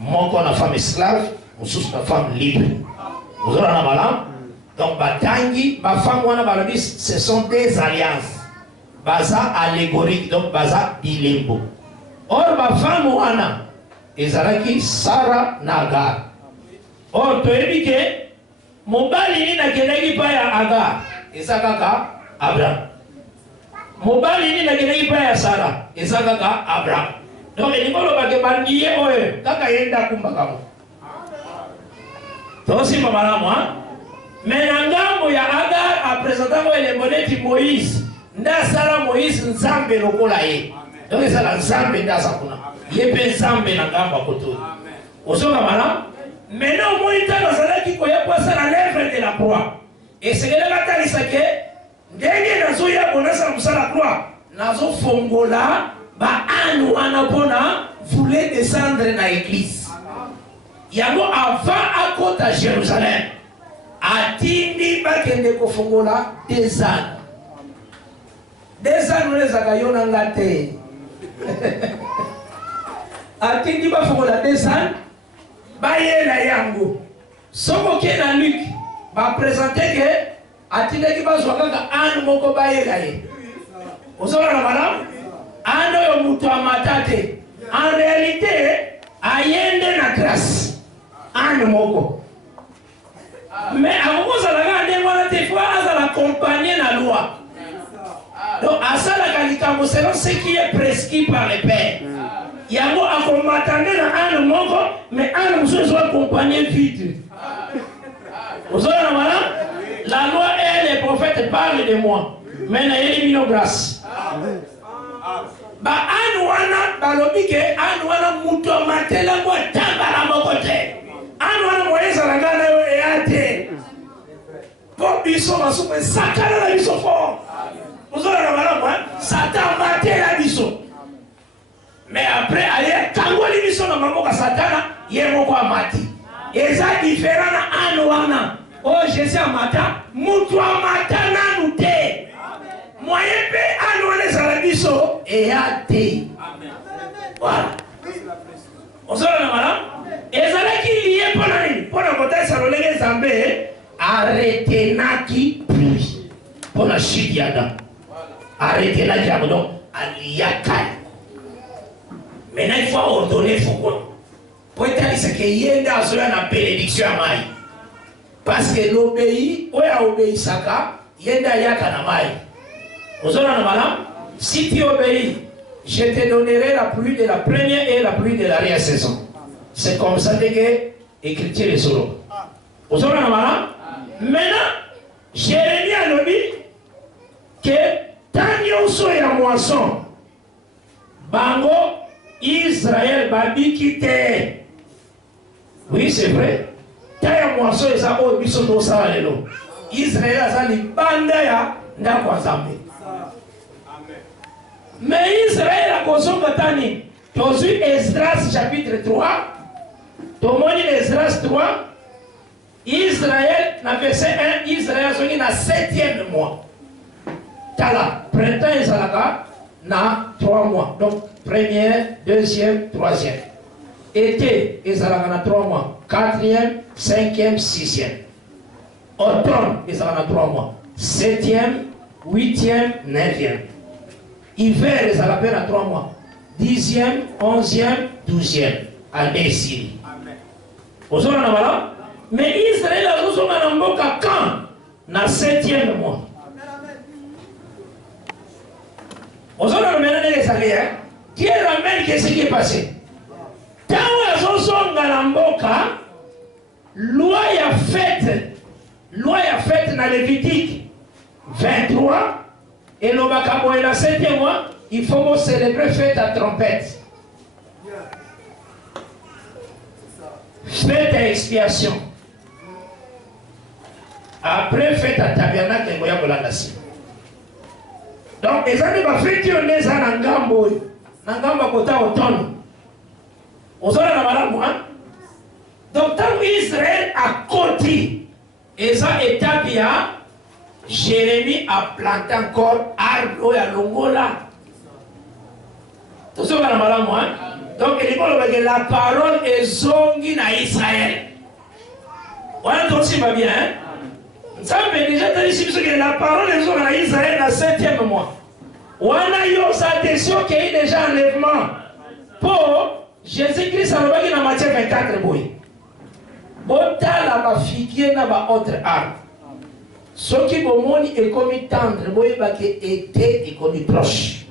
Mon qu'on a femme esclave, mon sous la femme libre. Vous aurez un malin. Donc, Batangi, Bafam, ce sont des alliances. Baza allégorique, donc Baza bilimbo. Or, Bafam, Wana, Ezalaki, Sarah, Nagar. Or, tu es dit que Mobali n'a qu'un pas à Agar, Ezakaka, Abraham. Mobali n'a qu'un pas à Sarah, Ezakaka, Abraham. Donc, il n'y a pas de bandier, Kaka Yenda Kumbakamo. Donc, c'est pas mal à moi. Mais ngambo ya Agar a présenté les monnaie Moïse. Ndasala Moïse Nzambe lokola ye. Donc ça la Nzambe ndasa kuna. Yepe Nzambe na ngamba koto. Osoka mala. Maintenant moi itana zalaki ko ya pasa la lèvre de la croix. Et c'est que la talisa ke ndenge nazo ya bonasa musala croix. Nazo fongola ba anu anapona voulait descendre na église. Yango avant à côté à Jérusalem. Atindi bakende kofongola des ânes. Des ânes les agayona ngate. Atindi bafongola des ânes. Baye la yango. Soko ke na Luc va présenter que atileki bazwa kaka anu moko bayela ye. Ozona na malamu? Ando yo mutu amatate. En réalité, ayende na grâce. Anu moko. Mais à cause de la grande des fois, à l'accompagner la loi. Donc, à ça, la qualité, selon ce qui est prescrit par les pères. Il y a un accompagner dans un moko, mais un monsieur doit accompagner vite. Vous avez la loi et les prophètes parlent de moi. Mais il y a une grâce. Ba anu wana balobike anu wana mutu matela kwa tambala mokote. Anu wana moyeza la gana yo eate. Po biso masume sakana la biso fo. Ozola na bala moi Satan matela biso. Mais après aller kangoli biso na mamoka Satana yemo kwa mati. Eza différent na anu wana. Oh Jésus amata mutu amata nanu te. Moyen pe anu wana zalabiso eate. Voilà. On se rend là. Et ça là qui lié pour la pour la côté ça le Zambé arrêtez naki pluie pour la chute d'Adam. Arrêtez la diable donc aliakai. Maintenant il faut ordonner faut quoi. Pour être ce que yenda azoya na bénédiction à mai. Parce que l'obéi oya obéi saka yenda yaka na mai. Vous avez madame, si tu obéis, je te donnerai la pluie de la première et la pluie de l'arrière-saison. C'est comme ça que l'écriture est sur l'eau. Vous avez madame, maintenant, Jérémie a dit que tant qu'il y a moisson, Bango, Israël, Babi quitté. Oui, c'est vrai. Tant qu'il y a moisson, ils ont dit que Israël a dit Bandaya, n'a pas zamé. Mais Israël a consommé Tani. Tu as vu Esdras chapitre 3. Tu as vu Esdras 3. Israël, dans verset 1, Israël a dans le 7e mois. Tala, printemps et Zalaka, dans 3 mois. Donc, première, deuxième, troisième. Été, et Zalaka dans 3 mois. 4e, 5e, 6e. Automne, et Zalaka dans 3 mois. 7e, 8e, 9e. Hiver, les appelle à 3 mois. 10e, 11e, 12e. Année Syrie. Vous avez là? Mais Israël a besoin d'un mot quand? Dans le 7e mois. Vous avez maintenant les alliés. Qui ramène ce qui est passé? Quand ils ont besoin d'un mot, loi a faite dans Lévitique 23. Et le Bakabo est le 7e mois, il faut célébrer fête à trompette. Fête à expiation. Après fête à tabernacle et moya bola nasi. Donc les années va fête on est à Nangambo. Nangamba kota automne. Ozora na malamu hein. Donc tant Israël a côté et ça étape ya Jérémie a planté encore arbre à Longola. Tout ça va dans moi. Donc il dit que la parole est zongi na Israël. Voilà tout aussi va bien. Ça veut déjà dire que la parole est zongi na Israël dans le 7e mois. On a eu attention qu'il y a déjà enlèvement. Pour Jésus-Christ, ça va dans Matthieu 24. Bota la figuier na ba autre arbre. Ce qui bomoni est comme tendre, boyebake était et comme proche.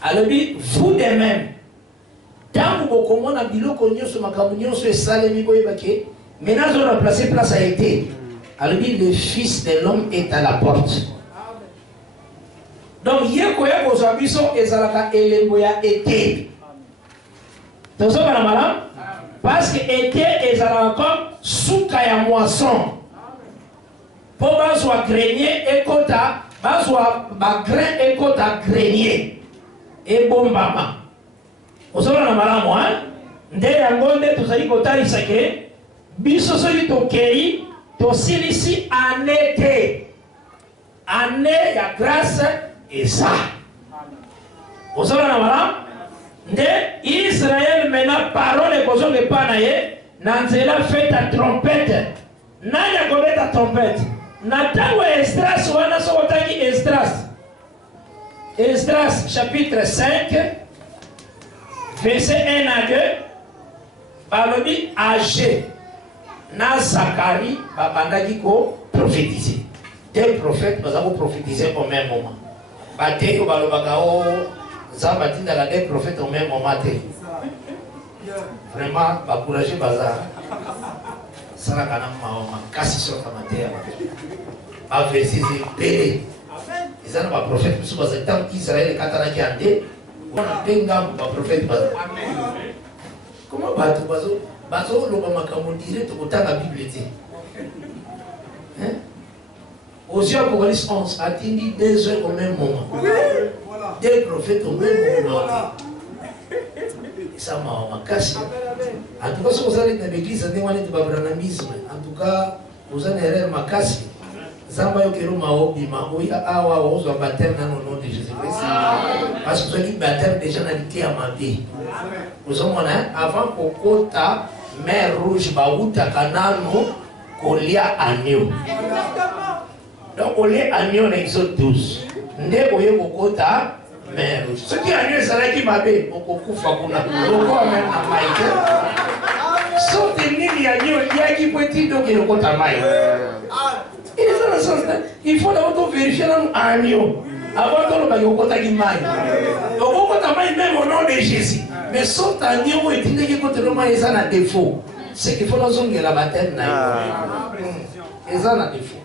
Alors vous de même, tant que vous commandez biloko nyonso makambo nyonso esalemi boyebake, maintenant on a placé place a été. Alors le Fils de l'homme est à la porte. Donc yeko yeko zabiso ezalaka elembo ya été. Tout ça va malin parce que été ezalaka comme souka ya moisson. Pour bazwa grenier et kota, bazwa grain et kota grenier et bombama. Vous savez la malamu hein? Nde yangonde tuzali kotali sake biso soli tokei to silisi année année ya grâce et ça. Vous savez la malamu nde Israël maintenant parole kozonge pana ye nanzela fête à trompette. Nani akobeta trompette? Natango Esdras, wana sokotaki Esdras. Esdras chapitre 5, verset 1 à 2. Balobi âgé. Na Zacharie, babandaki ko prophétiser. Deux prophètes, nous avons prophétisé au même moment. Bateko balobaka o Zabatinda la deux prophètes au même moment. Vraiment, bakourager bazar. Sala kana maoma kasi sur kamatea. Ba verset belé. Ils ont ba prophète musu bazata Israël katana ki ande. On denga ba prophète bazar. Comment batu bazo loba makambo direct kotanga Bible te. Hein? Aux yeux Apocalypse 11 atteindit 2 heures au même moment. Deux prophètes au même moment. Ça m'a cassé. En tout cas, si vous allez dans l'église, vous allez dans le branamisme. En tout cas, vous allez erreur ma casse. Zamba yokero maobi maoya awa ozo baptême dans le nom de Jésus-Christ. Parce que vous avez baptême déjà dans l'ité à ma vie. Vous avez avant kokota mer rouge baouta kanano kolia agneau. Donc on est agneau dans Exode 12. Ndé oye kokota mer rouge. Ce qui agneau c'est qui m'appelle okokufa kuna. Oko même na maïke. Saute nini agneau yaki petit donc il kokota maïke. Il faut d'abord vérifier dans l'agneau. Avant de le kokota qui maïke. Donc kokota maïke même au nom de Jésus. Mais saute agneau et tinde qui kokota le maïke ça na défaut. C'est qu'il faut dans zone la baptême na. Et ça na défaut.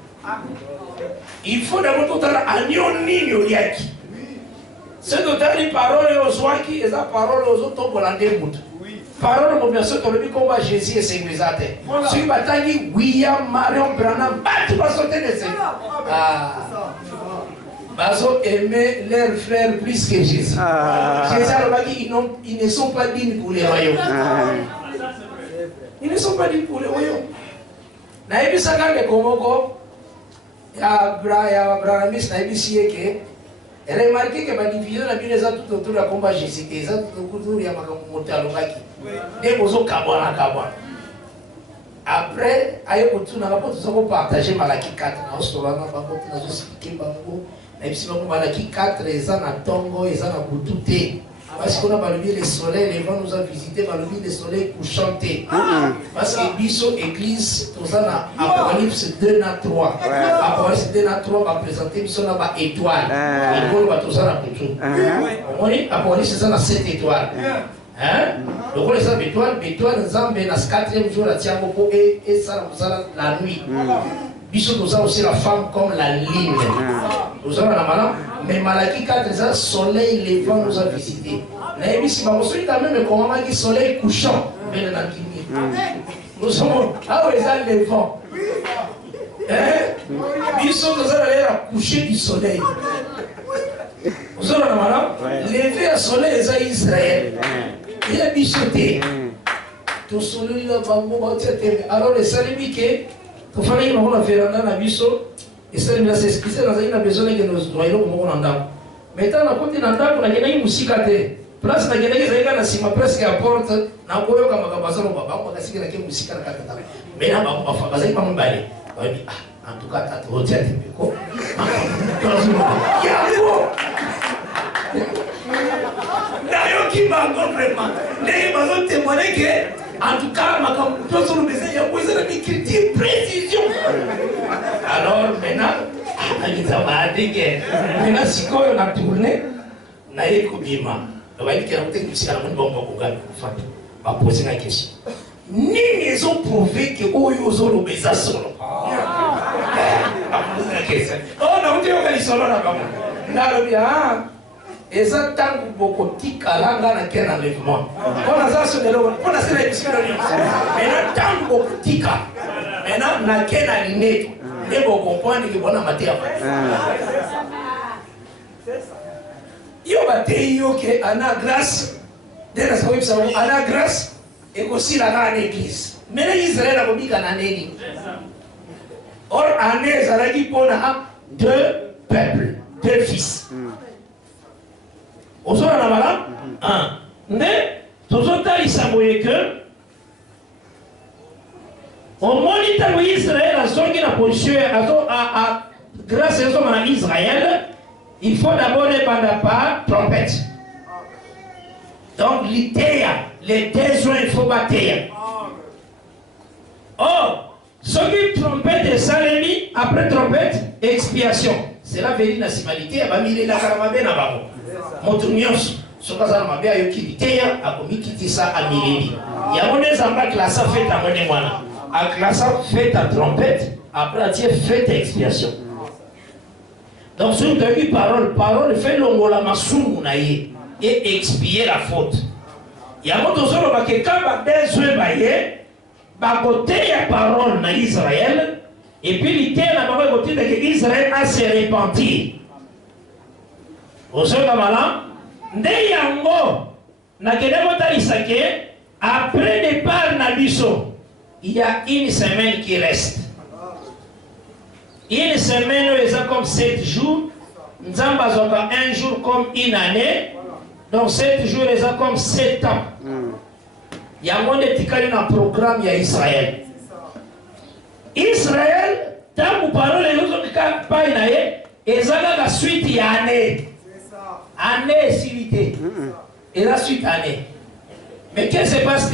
Il faut d'abord tout à agneau nini yaki. C'est d'autant les paroles aux soins qui et la parole aux autres pour la démoute. Parole pour bien sûr que le combat Jésus est sécurisé. Si vous bataillez William Marion Branham, tu vas sauter de ça. Ah. Bazo aimer leurs frères plus que Jésus. Jésus a dit ils ne sont pas dignes pour les royaumes. Ils ne sont pas dignes pour les royaumes. Naïbi Saga de Komoko, ya Branamis Naïbi Sieke. Remarquez que la division a bien tout autour de la combat Jésus. Les autres autour de la Motalogaki. Des mots Kabwana Kabwana. Après, ayo kutuna ngapo tuzoko partager Malaki 4 na osolana bango tunazo expliquer bango. Na bisi bango Malaki 4 eza na tongo eza na butute. Parce qu'on a balubi le soleil, les vents nous a visité, balubi le soleil couchant. Parce que biso église, tout ça na Apocalypse 2 na 3. Apocalypse 2 na 3 va présenter biso na ba étoile. Et va tout ça na kutu. On dit Apocalypse ça na 7 étoiles. Hein? Donc les étoiles, étoiles Nzambe na 4e jour la tiamo po et ça la nuit. Biso nous a aussi la femme comme la lune. Nous avons la malade, mais Malaki 4, le soleil levant nous a visité. Quand même comment on dit soleil couchant. Nous sommes ah oui, ça levant. Biso nous allons aller à coucher du soleil. Nous avons la malade, lever à soleil c'est Israël. Il a bichoté. Tout soleil là, alors le salut qui il faut que nous fassions la biso et ça nous a expliqué dans une besoin que nous voyons comme on entend. Maintenant on continue d'entendre on a gagné musique à terre. Place na gagné ça égale si ma presque à porte na koyo kama kabaza no baba on a signé la musique à kata. Mais là ba fa baza pas mon balé. En tout cas tu retiens tes ko. Yango. D'ailleurs qui m'a vraiment. Les bazos témoigner que en tout cas, ma sur le dessin, il y a besoin de critères précision. Alors maintenant, si on a tourné, on a écouté. On va dire qu'il y a un bon on va poser la question. Ni ils ont prouvé que ils ont obéi à solo. On va poser la question. Oh, non, on a dit solo là-bas. Et ça, tant que beaucoup de kalanga na quel enlèvement. On a ça sur le lot. On a ça les biscuits. Maintenant, tant que beaucoup de maintenant, na quel aligné. Et vous comprenez que bon a matière. Yo bate yo que ana grâce. De la savoir ça ana grâce et aussi la grande église. Mais les Israël a voulu cananeni. Or année ça qui pona deux peuples, deux fils. Aux autres, mais tous autres, ils savent que Au moniteur Israël a zongi la position grâce à Israël, il faut d'abord répondre par trompette. Donc les besoins il faut battre. Or, ce qui trompette et salemi, après trompette, expiation. C'est la vérité de la similité, il va miler la caramabé na babo. Motounios, ce que ça m'a bien yoki l'iteya, a commis qui ça à mileli. Il y a mon exemple que la sa fait à mon émoine. À classe fait à trompette, après Dieu fait expiation. Donc si vous avez parole fait l'ongola masou et expier la faute. Il y a d'autres gens qui quand besoin bailler, côté la parole na Israël et puis l'idée na pas côté que Israël a se repenti. Vous savez comment là? Ndeyango na kedemo talisake après départ na biso. Il y a une semaine qui reste. Une semaine, c'est comme 7 jours. Nous avons un jour comme une année. Donc 7 jours, c'est comme 7 ans. Il y a un programme il y a Israël. Israël, tant que vous parlez de l'autre pas et ça la suite il y a année. Année civité. Et la suite année. Mais qu'est-ce qui se passe?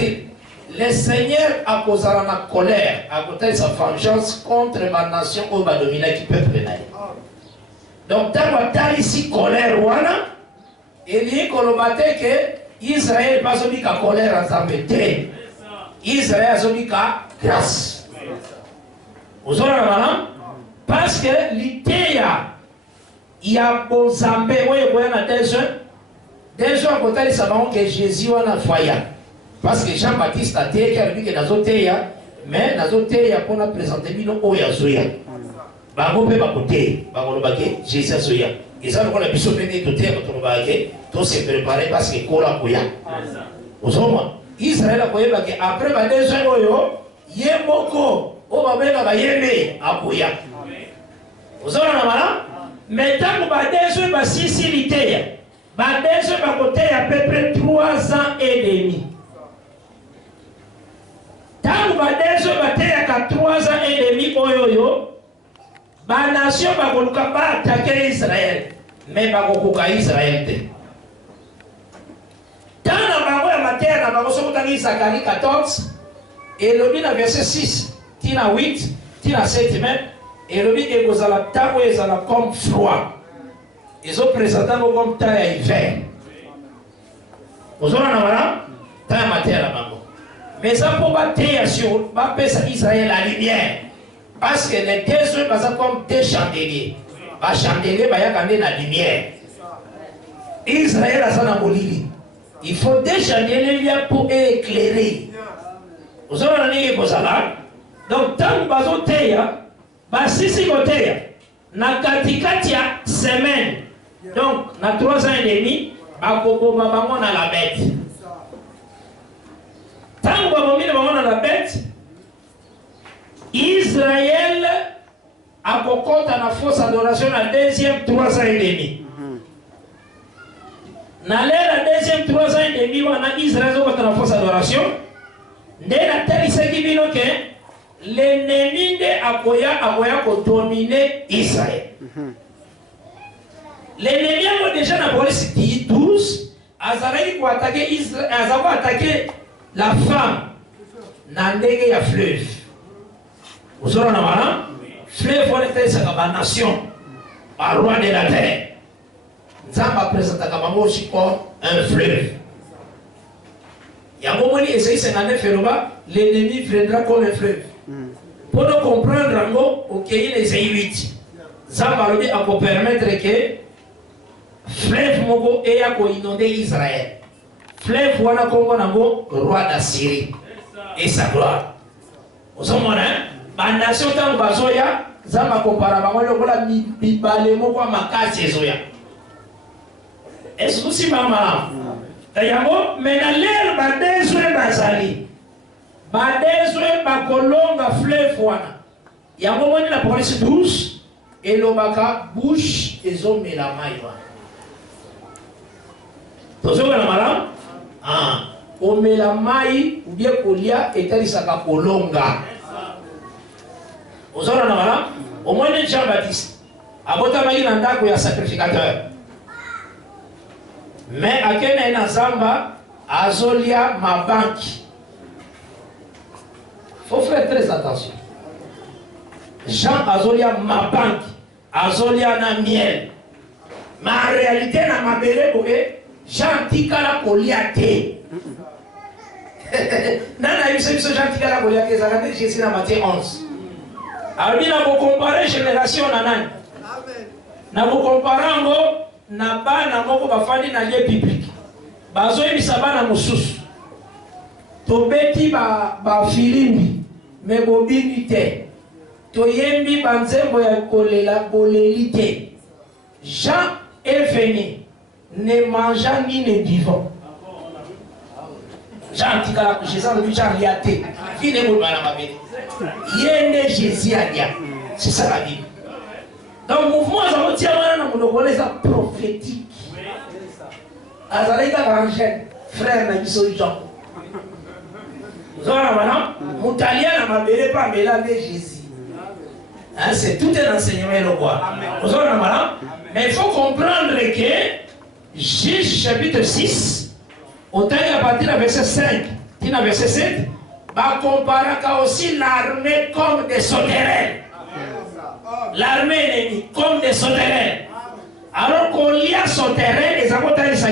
Le Seigneur a causé la colère, a côté sa vengeance contre ma nation au Badomina qui peut prendre. Donc, dans la ici colère, il dit que Israël n'a pas dit que colère ensemble. Israël a dit que grâce. Vous avez parce que l'idée, il y a bon zambé, il y a des gens à côté de ça, que Jésus a foyer. Parce que Jean-Baptiste a dit que Nazoteya, mais Nazoteya pour nous présenter Bino Oyazoya. Bango pe bakote, bango lobake, Jésus Azoya. Et ça, nous avons la mission de tout se préparer parce que Kola Koya. Vous savez, Israël a koya après 2 ans, Yemoko, Obabega Yeme, Akoya. Vous savez, mais tant que 2 ans, Sicilité, 2 ans, côté à peu près 3 ans et demi. Tant que 3 ans et demi, la nation va attaquer Israël, mais va attaquer Israël. Dans la matière, dans Zacharie 14, et le verset 6, tina 8, tina 7 même, et le est comme froid. Ils ont présenté comme temps hiver. Vous avez temps matière là-bas. Mais ça pour battre sur Israël la lumière. Parce que les 2 œufs sont comme 2 chandeliers. Les chandeliers sont la lumière. Israël a ça dans Bolivie. Il faut 2 chandeliers pour éclairer. Vous avez un ça. Donc, tant que vous si côté, na katikati ya semaine. Donc, na 3 ans et demi, vous avez la bête. Tant que vous avez la bête, Israël a cocoté la fausse adoration la 2e 3 ans et demi. Dans la 2e 3 ans et demi, on a Israël qui a la fausse adoration. Dès la terre, il s'est dit que l'ennemi de Akoya a dominé Israël. L'ennemi a déjà dans la police 12, Azaraï pour attaquer Israël, Azaraï attaquer la femme dans le fleuve. Vous aurez un fleuve pour la nation, le roi de la terre. Zamba présente un fleuve. Il y a un moment où l'ennemi viendra comme un fleuve. Pour nous comprendre, ok, les 8. Zamba a permettre que fleuve mogo ait inondé Israël. Fleuve wana kongo nango roi d'Assyrie et sa gloire. Vous avez la nation tant bazoya, Zamba compara bango lokola bibale moko makasi ezoya. Est-ce que c'est maman? D'ailleurs, mais dans l'air badezwe bazali. Badezwe bakolonga fleuve wana. Yango moni la police douce et lobaka bouche ezome la maïwa. Tozo na malam? Ah, omela mai ou bien kolia etalisaka kolonga. Vous avez au moins Jean-Baptiste. Abotamaki na ndako ya sacrificateur. Mais akene na zamba azolia ma banque. Faut faire très attention. Jean azolia ma banque, azolia na miel. Mais en réalité na mabele boke Jean tikala kolia te. Nana yuse Jean tikala kolia te, ça va Jésus na Matthieu 11. Alors na vous comparer génération na nani? Na vous comparer ngo na bana moko bafandi na lieu public. Bazo yebisa bana mosusu. Tobeti ba filimbi me bobini te. Toyembi banzembo ya kolela boleli te. Jean est venu, ne mangeant ni ne buvant. Jean tikala ko Jésus le Jean liaté. Fine mo bana mabé. Yende Jésus alia. C'est ça la Bible. Donc mouvement ça me tient na monoko les prophétique. Azalika Angèle, frère na biso Jean. Zona wana mutalia na mabele pa mela de Jésus. Hein, c'est tout un enseignement le quoi. Zona wana, mais il faut comprendre que Juge chapitre 6 autant à partir du verset 5, tina verset 7, va comparer aussi l'armée comme des sauterelles. L'armée ennemie comme des sauterelles. Alors qu'on lit à sauterelles, les avocats disent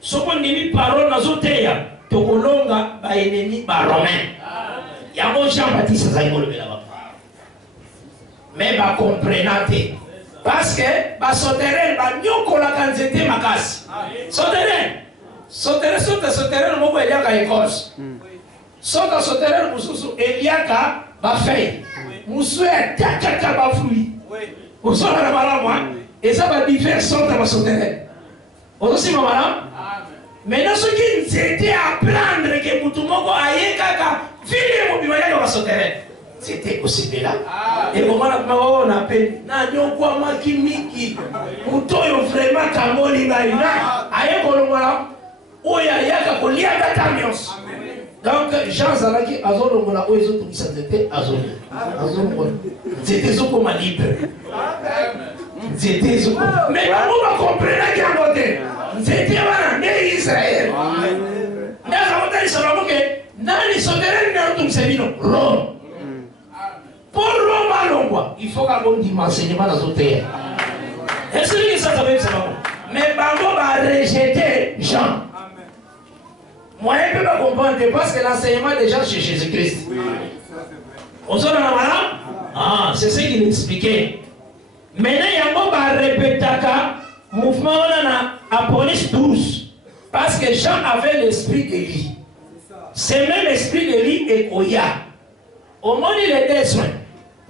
ce qu'on dit parole dans Zotéa, Tokolonga, ba ennemi, ba romain. Il y a mon Jean-Baptiste Zaïgolo là-bas. Mais ba comprenante. Parce que ba sauterelles, ba nyoko la kanzete makas. Sauterelles. Sauterelles, moko eliaka Écosse. Sauterelles, mususu eliaka ba feuille. Musu takaka ba fruit. Vous savez la balade, et ça va différer sorte de sauterelles. Aussi, maman. Maintenant, ceux qui étaient à prendre que Moutoumoko aïe kaka, filez mon bimaya de la sauterelle. C'était aussi là. Et comment on appelle Nanyo Kwama Kimiki, Moutoyo vraiment Kamoli Baïna, aïe Kolomala, Oya Yaka Koliaka Tamios. Donc, Jean Zalaki, Azolo Mola, Oyezo, tout ça était Azolo. C'était Zoko libre. C'était Zoko. Mais comment on comprend la guerre? C'était un Israël. Nous avons dit que dans les sauterelles, nous avons dit Rome. Pour Rome, il faut qu'on dise enseignement dans l'autre. Est-ce que ça veut dire? Mais Bango va rejeter Jean. Moi, je ne peux pas comprendre parce que l'enseignement est déjà chez Jésus-Christ. On s'en a ah, c'est ce qu'il expliquait. Maintenant, il y a un peu de répétaka, mouvement à police 12. Parce que Jean avait l'esprit d'Élie. C'est même l'esprit d'Élie et Oya. Au moment où il était soin,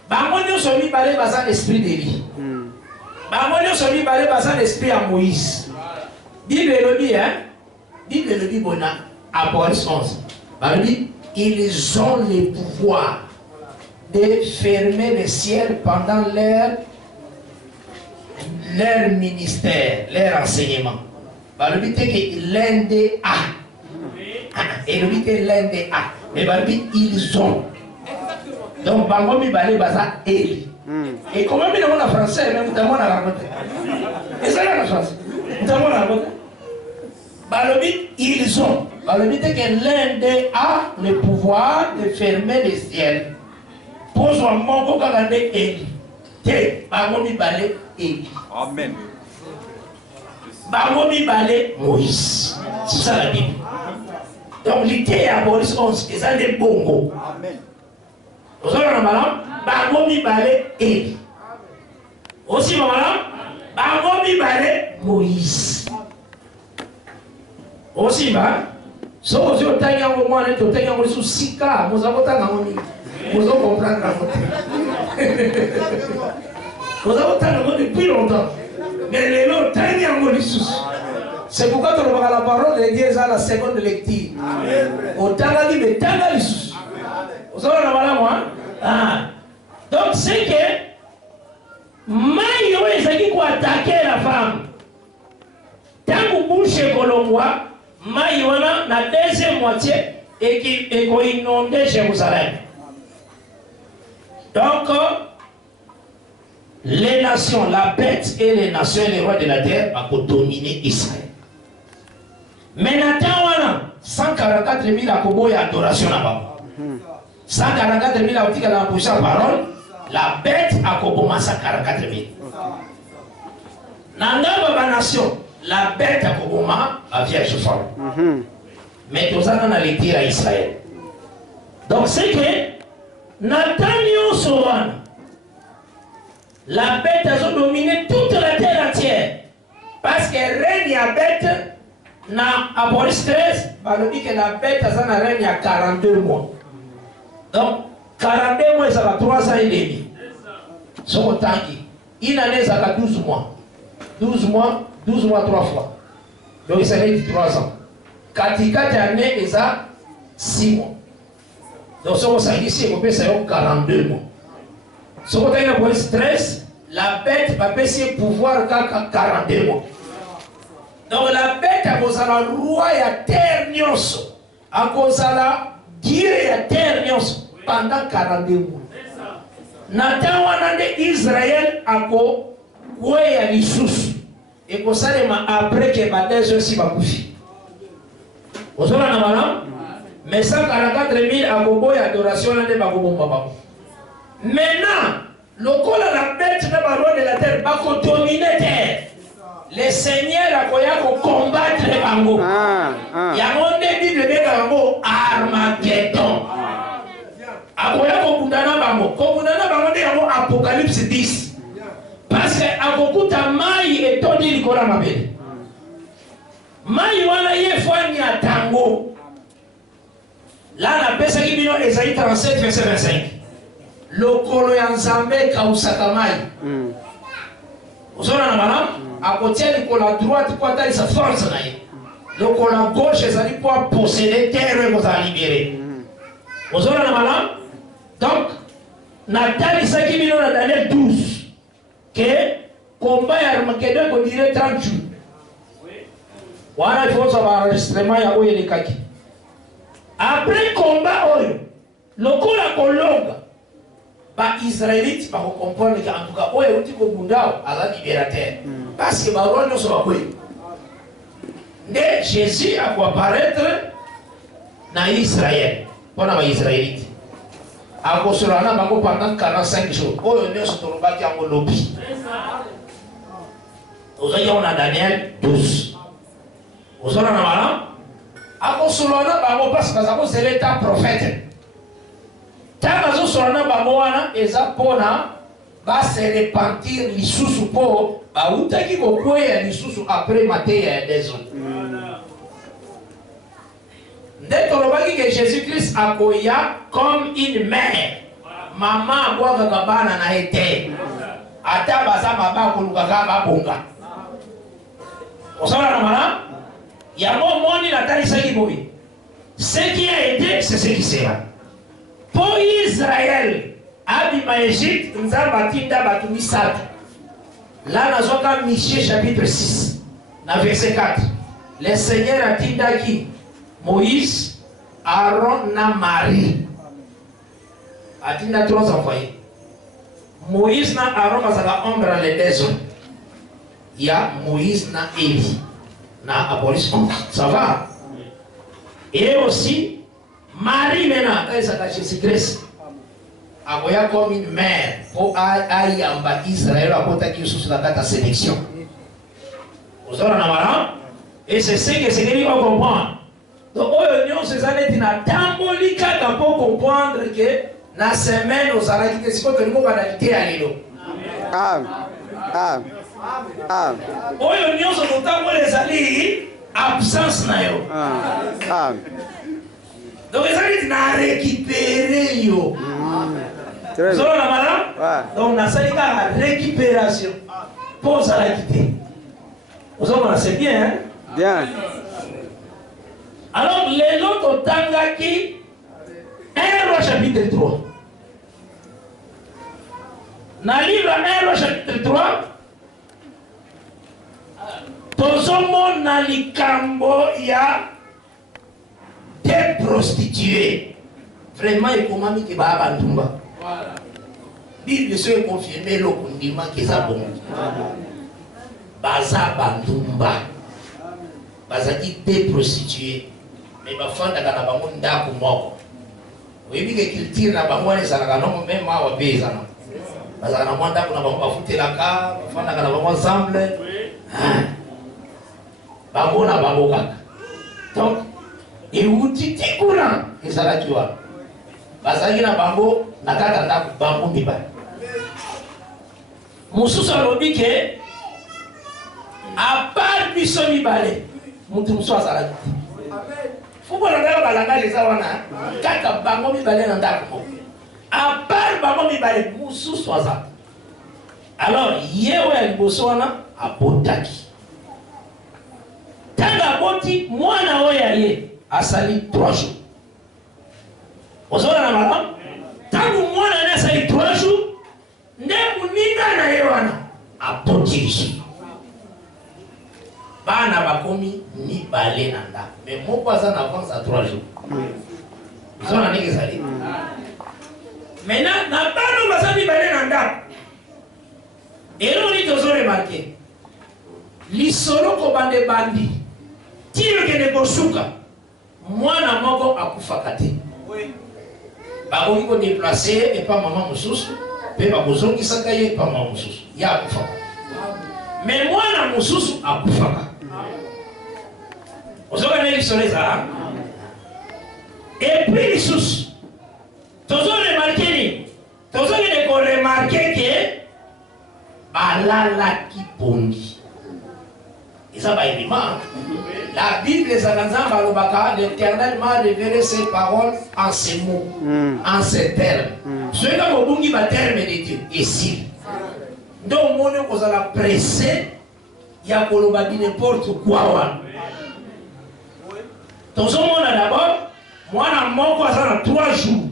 Bamonio se mit parler dans l'esprit d'Élie. Bamonio se mit parler dans l'esprit à Moïse. Bible le dit, hein? Bible le dit, bon, à police 11. Ils ont le pouvoir de fermer le ciel pendant leur ministère, leur enseignement. Il dit que l'un des A. Et il dit que l'un des A. Mais ils ont. Donc, Bangomi Balé Baza Eli. Et comment il y a en français, même nous avons la raconté. Et ça, la France. Nous avons la raconté. Balobi, ils ont. Balobi, c'est que l'un des a le pouvoir de fermer le ciel. Pour son mongo kagande Eli. Te, Bangomi Balé Eli. Amen. Bangomi Balé Moïse. C'est ça la Bible. Donc, l'idée à Boris 11, c'est ça des bongos. Amen. Vous savez, madame, Bangomi Balé Eli. Aussi, madame, Bangomi Balé Moïse. Aussi, madame, si vous avez un moment, vous avez un sika, vous avez un moment, vous allez comprendre. Vous avez un moment depuis longtemps. Mais les lots, vous avez un moment. C'est pourquoi tu as la parole de Dieu à la seconde lecture. Au Tangali, mais Tangali. Vous savez, madame, donc c'est que Maïo est qui attaquer la femme. Tant que vous bouchez Colombois, Maïo la deuxième moitié et qui inondé Jérusalem. Donc, les nations, la bête et les nations et les rois de la terre vont dominer Israël. Mais Nathan, 144 000 à Kobo et adoration là-bas. 144 000 à Otika dans la prochaine parole. La bête à Kobo, 144 000. Dans la nation, la bête à Kobo, à Vierge folle. Mais tout ça, on a les tirs à Israël. Donc, c'est que Nathan Sowan, la bête a dominé toute la terre entière. Parce que règne à bête, na Apolis 13, on dit que la bête a règne à 42 mois. Donc, 42 mois, ça va 3 ans et demi. C'est autant une année, ça va 12 mois. 12 mois 3 fois. Donc, ça fait 3 ans. 4 années, ça a 6 mois. Donc, si on s'est ici, on peut faire 42 mois. Si on a un stress, la bête va passer pouvoir 42 mois. Donc, la bête a cause la roi et la terre nyonso. A cause la dire et la terre nyonso pendant 42 mois. Nathan wanande Israël a ko kwe ya lisusu. Et pour ça, après que Badez aussi va bouffer. Vous avez un malin? Mais 144 000 à Bobo et adoration de Babobo Baba. Maintenant, le col à la bête de Baro de la terre va dominer la terre. Les seigneurs à Koya pour combattre les Bango. Il y a mon début de Bango Armageddon. À Koya pour Boudana Bango. Comme Boudana Bango, il y a Apocalypse 10. Parce que à beaucoup de mailles et toni Nicolas Mabel. Maï wana ye fwani ya tango. Là, la pesa qui vient Esaïe 37, verset 25. Le kolo ya nzambe kausaka mai. Vous avez un malin? À côté de la droite, quoi t'as sa force là. Le kolo gauche, ils allaient pouvoir posséder terre et vous allez libérer. Vous avez un malin? Donc, Nathan Issa qui vient dans Daniel 12. Que combat ya Armageddon qu'on dirait 30 jours. Voilà, il faut savoir enregistrement ya oye les kaki. Après combat oyo, le coup la kolonga, ba Israélite va comprendre qu'en tout cas oyo uti ko bundao ala libérateur. Parce que ba roi so ba koy. Dès Jésus a apparaître na Israël, pour na Israélite. A ko solana ba ko pendant 45 jours. Oyo ne so toloba ki ango lobi. Aujourd'hui on a Daniel 12. Vous avez un malin? Ako solana bamo parce que ça c'est l'état prophète. Tamazo solana bamo wana eza pona va se repentir lisusu po ba utaki ko kweya lisusu après matéya ya des autres. Dès que que Jésus-Christ akoya comme une mère. Maman boa gabana na été. Ata baza baba ko lukaga babonga. Vous avez un malin? Il y a un moment où la taille s'est libérée. Ce qui a été, c'est ce qui sera. Pour Israël, Abima Égypte, nous avons bâti Batumi Sad. Là, nous avons Michée chapitre 6, dans verset 4. Le Seigneur a dit qui Moïse, Aaron, na Marie. A dit 3 envoyés. Moïse, na Aaron, parce que l'ombre dans les déserts. Il y a Moïse, na Élie. Na Apolis 11. Ça va? Et aussi, Marie maintenant, elle s'attache à Jésus-Christ. Aboya comme une mère pour aller en Israël à côté qui sous la date de sélection. Vous avez un amarant? Et c'est ce que c'est qu'on comprend. Donc, on ces années qui n'a tambolika pour comprendre que la semaine aux arrêts qui se que nous va quitter à l'îlot. Amen. Amen. Oyo nyonso motango les alliés absence na yo. Donc les alliés na récupérer yo. Très bien. Donc on a sali la récupération pour ça la quitter. Vous avez c'est bien hein? Bien. Alors les autres tanga qui 1 roi chapitre 3. Dans le livre 1 roi chapitre 3 Tozomo na likambo ya des prostituées. Vraiment, il faut que baba ntumba. Bible se confirme le condiment qui est bon. Baza bandumba. Baza qui des prostituées. Mais ma femme n'a pas bango ndako moko. Oui, que culture na bango les alagano même ma wa bezana. Baza na mwanda kuna bango bafute la ka, ma femme na bango ensemble. Bango na bango kaka. Donc et uti tikuna ezalaki wa. Bazali na bango na kaka ndako bango mibale. Mususu alobi ke à part biso mibale mutu musu azalaki. Fuko na ngala balanga leza wana kaka bango mibale na ndako. À part bango mibale mususu azalaki. Alors yewe aliboso wana abotaki. Tanga boti mwana oya ye asali 3 jours. Ozona na mama tangu mwana na asali 3 jours nde muninga na ye wana abotiki. Bana bakomi ni balé na ndako. Mais moko aza na avance à 3 jours. Ozona niki sali. Maintenant na bano basali balé na ndako. Ero ni tozo remarquer. Lisolo ko bande bandi. Tiro kene kosuka. Mwana moko akufaka te. Bakoki ko déplacer et pas maman mususu. Pe bakozongi saka ye pas maman mususu. Ya akufaka. Mais mwana mususu akufaka. Ozoka ne lisolo za. Et puis lisusu. Tozo remarquer ni. Tozo ne ko remarquer que balala ki pongi. La Bible, l'Éternel m'a révélé ses paroles en ces mots, en ces termes. Ce qui est un terme de Dieu, ici. Donc, on est pressé, il y a n'importe quoi. Donc, ce monde d'abord, moi, je 3 jours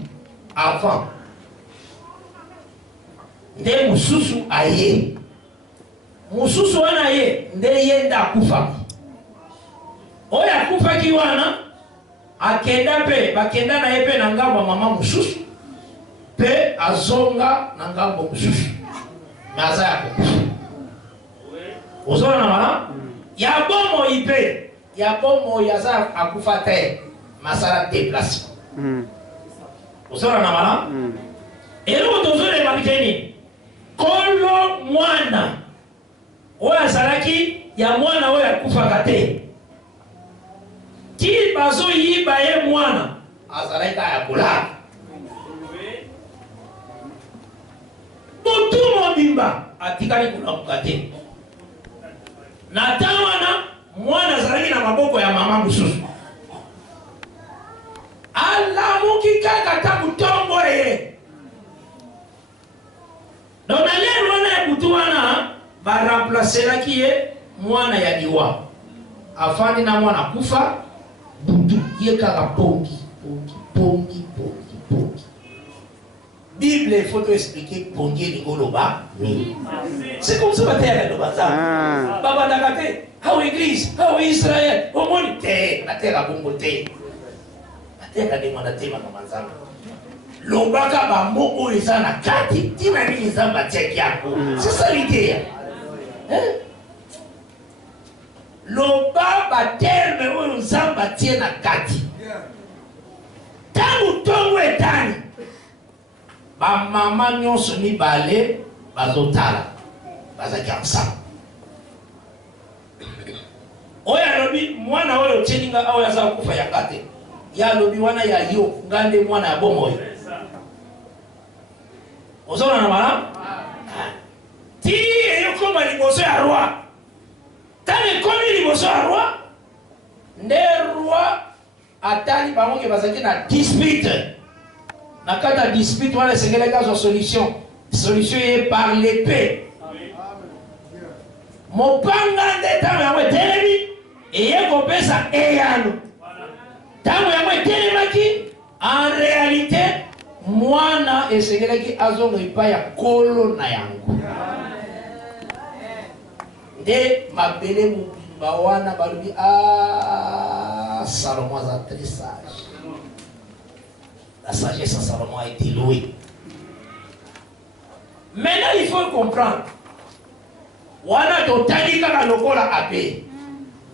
avant. Nde mususu aye. Mususu wana ye nde yenda akufa. Oya akufa ki wana akenda pe bakenda na ye pe na ngambo mama mususu pe azonga na ngambo mususu. Maza ya kufa. Ozona na mala ya bomo ipe ya bomo yaza akufa te masala déplacement. Ozona na mala elo tozole mabiteni kolo mwana oya salaki ya mwana oya kufaka te. Ti bazo yiba ye mwana azalaka ya kula. Mutu mobimba atikali kulamuka te. Na tawana mwana azalaki na maboko ya mama mususu. Alamuki kaka tabu tombo ye. Dona lero wana ya butu wana va remplacer la qui est mwana ya diwa. Afani na mwana kufa butu ye kaka pongi. Bible, il faut te expliquer pongi ni goloba. C'est comme ça que tu as Baba Dagate, how église, how Israël, au monde, la terre a bon côté. La terre a demandé ma maman. Lobaka ba moko eza na kati, tina ni nzamba teki yako. C'est ça l'idée. Loba ba terme oyo nzamba tie na kati. Tangu tongo etani. Ba mama nyonso mibale bazotala. Bazaki ensemble. Oya lobi mwana oyo tieninga awo yaza kufa ya kate. Ya lobi wana ya yo ngande mwana ya bomo oyo. Ozona na mala? Ti eyokoma liboso ya roi. Tane komi liboso ya roi. Nde roi atali bango ke bazaki na dispute. Na kata dispute wana sengele kazo solution. Solution est par l'épée. Mopanga nde tamu ya mwe telemi. Eye kopesa eyano. Tamu ya mwe telemaki. En réalité, mwana esengelaki azongo ipa ya kolo na yango. Nde mabele mubimba wana balubi Salomon aza très sage. La sagesse de Salomon a été louée. Maintenant, il faut comprendre. Wana totali kaka lokola ape.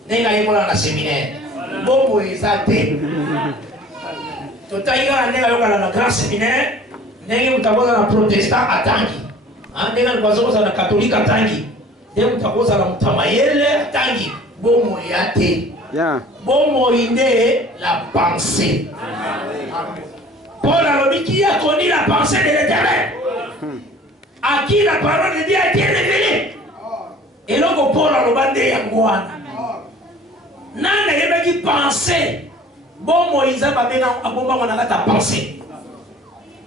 Nenga yekola na séminaire. Bobo ezate. Totali kaka nenga yoka na grand séminaire. Nenga mutakoza na protestant atangi. Nenga mutakoza na catholique atangi. Nenga mutakoza na mutamayele atangi. Bomo yate. Bomo inde la pensée. Paul a dit qui a connu la pensée de l'Éternel. À qui la parole de Dieu a été révélée. Et donc Paul a dit Yangouana. Nana yeba qui pensait. Bon Moïse a babé na abomba wana ta pensée.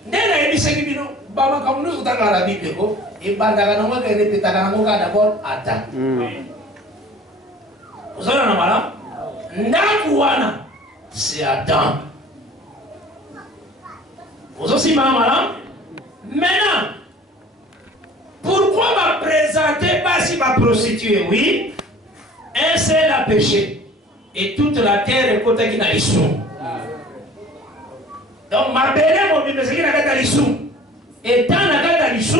Nena yebi sekibino baba comme nous dans la Bible ko et bandaka na ngaka répéta na ngoka d'abord attends. Vous avez na mala? Ndakouana c'est Adam. Vous aussi malin. Maintenant, pourquoi m'a présenté pas si ma prostituée? Oui, un seul a péché et toute la terre est côté qui n'a l'issue. Donc ma belle mon bébé c'est qui n'a pas l'issue. Et dans la gata l'issue,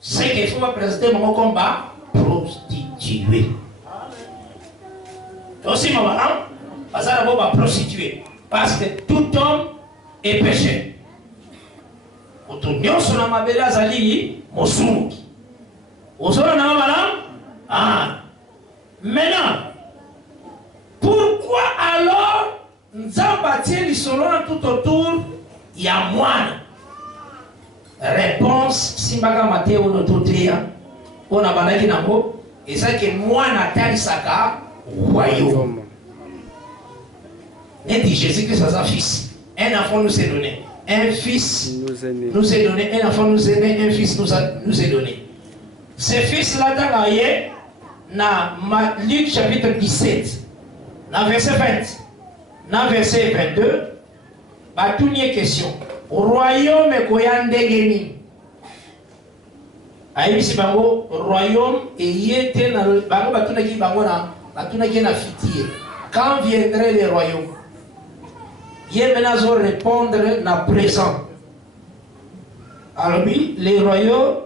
c'est qu'il faut me présenter mon combat prostituée. Aussi ma malin, parce que d'abord ma prostituée, parce que tout homme est péché. Otunyo sona mabela zali mosumu. Osona na mala? Ah. Maintenant, pourquoi alors Nzamba tient l'isolo tout autour ya moine? Réponse simbaga mateo nototea. On a bandaki nango et ça que moine atali saka royaume. Et dit Jésus-Christ à sa fils. Un enfant nous est donné. Un fils nous est donné, un enfant nous est né, un fils nous est donné. Ce fils-là, dans Luc chapitre 17, dans verset 20, dans verset 22, bah, tout n'y est question. Royaume et koyande geni. Aïe, si bango, royaume et yété dans le bango, bah, tout n'a qui bango na fitier. Quand viendrait le royaume? Yémenazo répondre na présent. Alors oui, les royaumes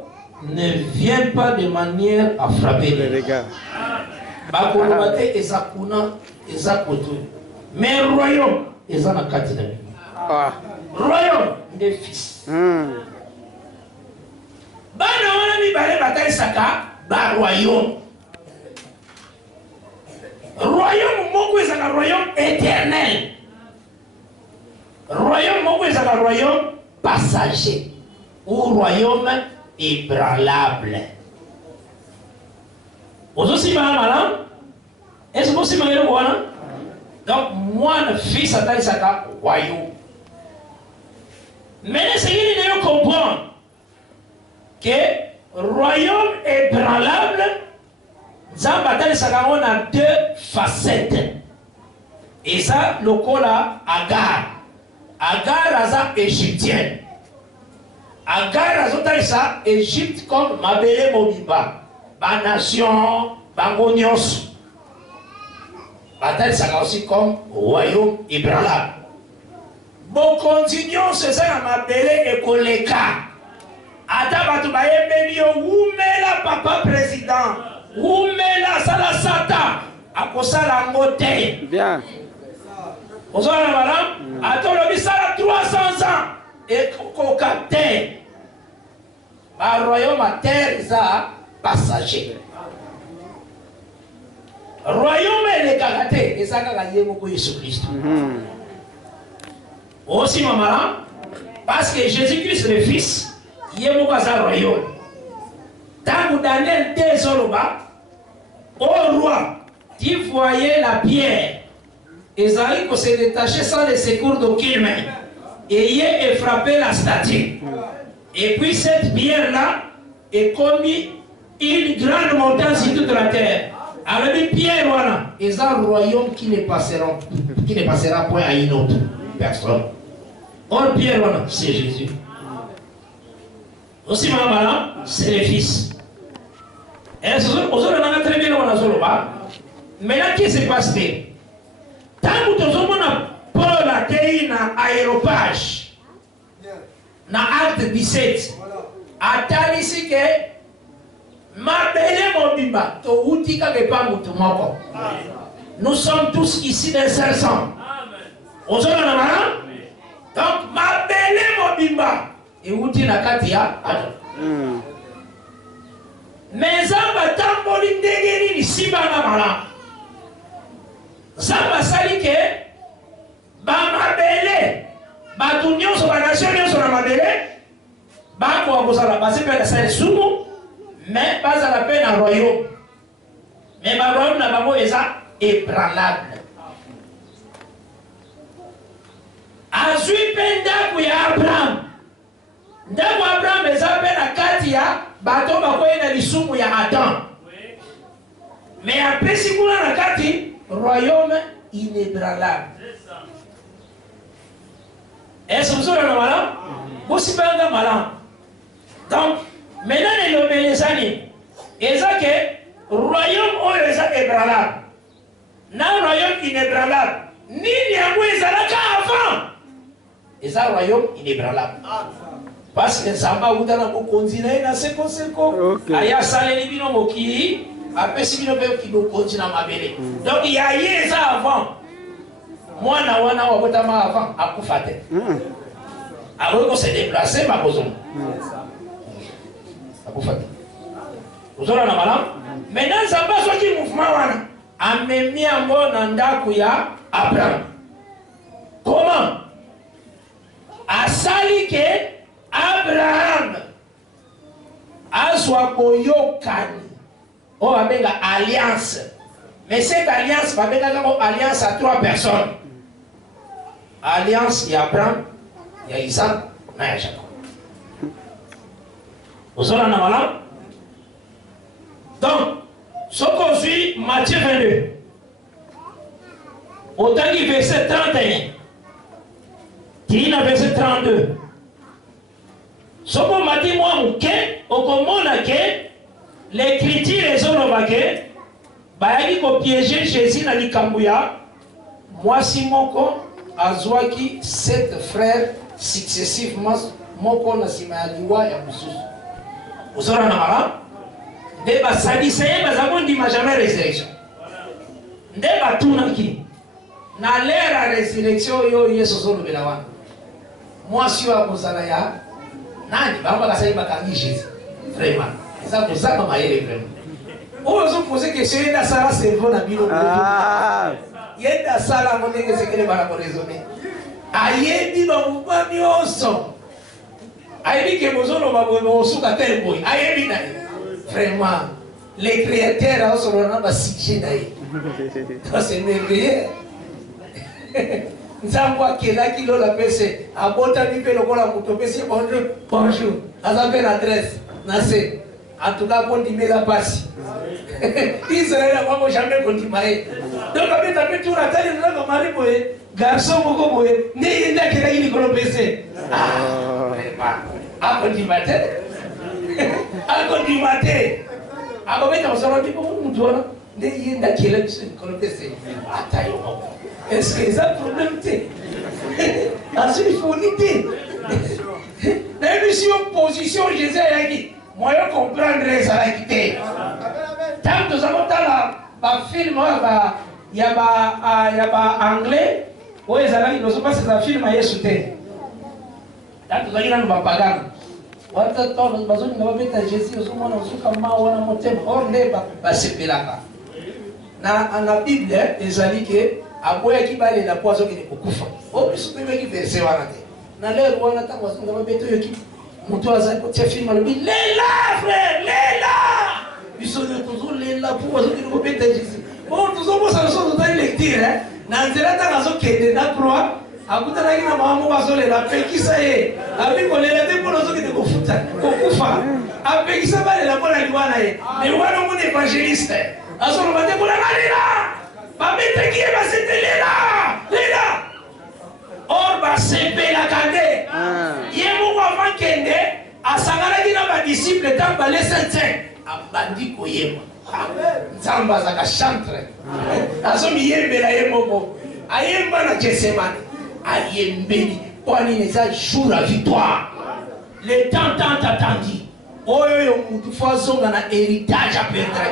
ne viennent pas de manière à frapper les gars. Bakolobate ezakuna ezakoto. Mais royaume ezana katina. Royaume des fils. Bana wana mi bale batali saka ba royaume. Royaume moko ezaka royaume éternel. Royaume moko ezaka royaume passager ou royaume ébranlable. Aussi malin, est-ce que vous avez le voilà? Donc moi le fils atali saka royaume. Mais c'est qu'il faut comprendre que royaume ébranlable, Nzamba atali saka on a deux facettes. Et ça le cola Agar. Agar aza égyptienne. Agar azotalisa Égypte comme mabele mobiba. Ba nation, bangonios. Batalisaka aussi comme royaume ébranlable. Bon continuons c'est ça la mabele et koleka. Ata batu bayembeli yo wumela papa président. Wumela sala sata. Akosala ngote. Bien. Vous avez la madame? Attends, le bisala 300 ans. Et coca terre. Le royaume à terre, ça passager. Royaume est le kagaté. Et ça, c'est Jésus-Christ. Aussi, maman, parce que Jésus-Christ, le Fils, il est un royaume. Tant que Daniel Dezoloba, au roi, tu voyais la pierre. Esaïe qu'on s'est détaché sans le secours d'aucune main. Et il a frappé la statue. Et puis cette pierre-là est comme une grande montagne sur toute la terre. Alors les pierres, voilà. Et c'est un royaume qui ne passera point à une autre personne. Or pierre, voilà, c'est Jésus. Aussi, maman, c'est le Fils. Et aujourd'hui, on a très bien mais là, qu'est-ce qui se passe? Tant que nous avons Paul a été dans aéropage, dans acte 17, atalisi ke mabele mobimba to utika ke pa mutu moko. Nous sommes tous ici d'un seul sang. On se donne. Donc mabele mobimba et uti na kati ya Adam. Mais zamba tamboli ndenge ni sibanga mala. Zamba sali ke ba mabele ba tunyo so ba nation nyonso na mabele ba ko akozala ba se pe na sali sumu mais pas à la peine en royaume. Mais ba royaume na bango eza ébranlable. Azui penda ku ya Abraham. Ndako Abraham eza pe na kati ya bato bakoyena lisumu ya Adam. Mais après si kuna na kati royaume inébranlable. Est-ce que vous avez malin? Vous si banga malin. Donc maintenant les obéissani eza que royaume oyo eza ébranlable. Na royaume inébranlable. Nini yango ezalaka avant? Eza royaume inébranlable. Parce que Zamba utana mokonzi na ye na seko aya saleli bino mokili apesi bino pe kibokonzi na mabele. Donc il y a ye eza avant. Mwana wana wabotama avant akufa te. Avant qu'on se déplacer ma boson. Akufa te. Ozona na malam. Maintenant Zamba soki mouvement wana amemi yango na ndako ya Abraham. Comment? Asali ke Abraham azwa boyokani on abenga alliance. Mais cette alliance va benga alliance à trois personnes. Alliance ya Abraham, ya Isaac, na ya Jacob. Vous avez un malin? Donc, ce qu'on suit, Matthieu 22. Autant du verset 31. Qui est verset 32. Ce qu'on m'a dit, moi, au comment l'écriture est sur le baguette, il faut piéger Jésus dans le Kambouya. Moi, si mon con, Azwaki, 7 frères successivement, mon con, Nasimaliwa et Aboussous. Vous savez, Ndeba sadiseye bazamondi ma jamais résurrection. Ndeba tunaki. Na l'ère résurrection yo Yesu solo belawana. Moi si wa kozala ya nani bamba kasai bakangi Jésus. Vraiment. Ça pour ça mama yele vraiment. On se poser question yenda sala cerveau na bino. Yenda sala monenge sekele bana ko raisonner. Ayebi ba mba mioso. Ayebi ke bozolo ba bo suka tel boy. Ayebi na vraiment, les créateurs sont en train de s'y gêner. C'est merveilleux. Nous avons qui là qui l'a passé. À Botani, le cola pour te bonjour, bonjour. À sa belle adresse, Nassé. En tout cas, pour dire la passe. Israël n'a pas jamais continué. Donc, avec ta petite tour à taille, nous avons marié pour garçon, beaucoup, n'est pas qu'il a eu le PC. Ah, vraiment. À continuer. Akonimate akometa osoro tipo mutu wana nde yenda kele kolopese atayo est-ce que ça problème te asili fonité même si opposition Jésus a dit moi je comprendre ça la quitter tant que ça motala ba film ya ba anglais ouais ça là ils ne pas c'est film à Yesu te tant que ça ira no bapagano wata tono bazoni na babeta Jésus osomona osuka ma wana motema or neba basepelaka na Bible ezali ke aboya kibale na poazo ke kokufa o biso pe ki verset wana te na lero wana tango asunga babeto yoki muto azali ko tia film alobi lela frère lela biso ne tozo lela poazo ke babeta Jésus bon tozo bosa so totali lecture na nzela tanga zo kende na croix akutana kina mama bazolela pekisa ye abikolela te pona soki te kofuta kokufa apekisa balela pona liwana ye mais wana mon évangéliste azolo bate pona lela babete ki basete lela or basepela kande ye moko avant kende asanganaki na badisciple tant bale saint abandi koyeba nzambe azaka chantre azomiyembela ye moko ayemba na Getsemane ayembeli kwani neza jour la victoire le temps tant attendu oyo mutu fo azonga na héritage à perdre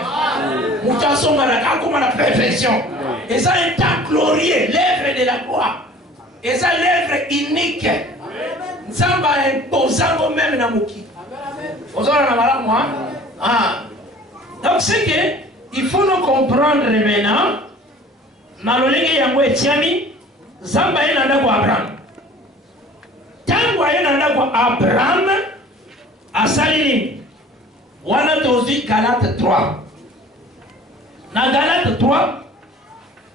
mutu azonga na kakoma na perfection et ça un temps glorieux l'œuvre de la gloire et ça l'œuvre unique nzamba imposant même na muki ozona na malamu donc c'est que il faut nous comprendre maintenant na lolenge yango etiami nzamba ye nanda kwa Abraham tango aye nanda kwa Abraham asali nini wana tozi Galate 3 na Galate 3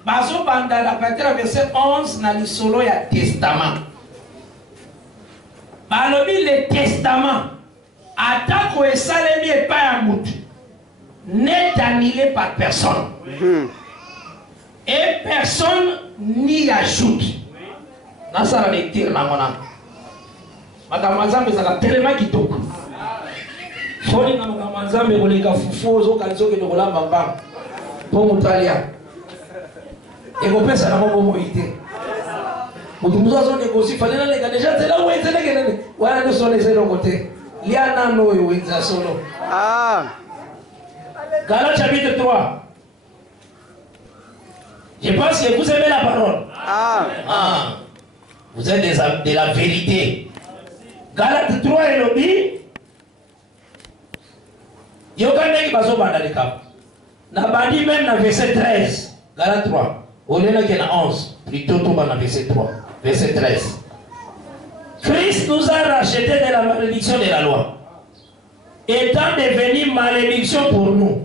bazo banda la partir verset 11 na lisolo ya testament balobi le testament atako esalemi epai ya mutu n'est annulé par personne et personne n'y ajoute dans sa lecture na mona makambo nzambe ezaka tellement kitoko foni na makambo nzambe koleka fufu ozokaliza okende kolamba mbamba mpo moto alia ekopesa nango bomoi te moto mosu azonegosi fale naleka deja nzela wenzelekene wana nyonso eza eloko te lia nano oyo wenza solo Galates chapitre 3. Je pense que vous aimez la parole. Vous êtes de la vérité. Galates 3 et lobby. Yokandeki baso banda le cap. Na bandi même na verset 13. Galates 3. Au lieu de 11. Plutôt tout dans verset 3. Verset 13. Christ nous a rachetés de la malédiction de la loi, étant devenu malédiction pour nous.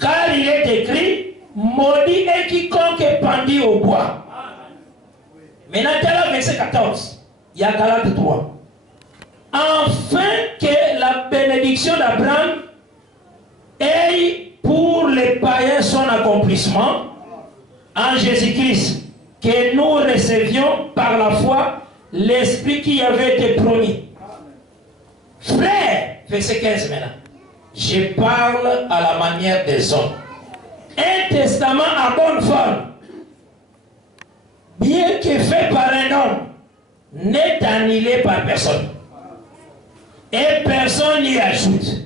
Car il est écrit, maudit est quiconque est pendu au bois. Maintenant, dans le verset 14, il y a Galates 3. Afin que la bénédiction d'Abraham ait pour les païens son accomplissement en Jésus-Christ, que nous recevions par la foi l'Esprit qui avait été promis. Frère, verset 15 maintenant. Je parle à la manière des hommes. Un testament à bonne forme, bien que fait par un homme, n'est annulé par personne. Et personne n'y ajoute.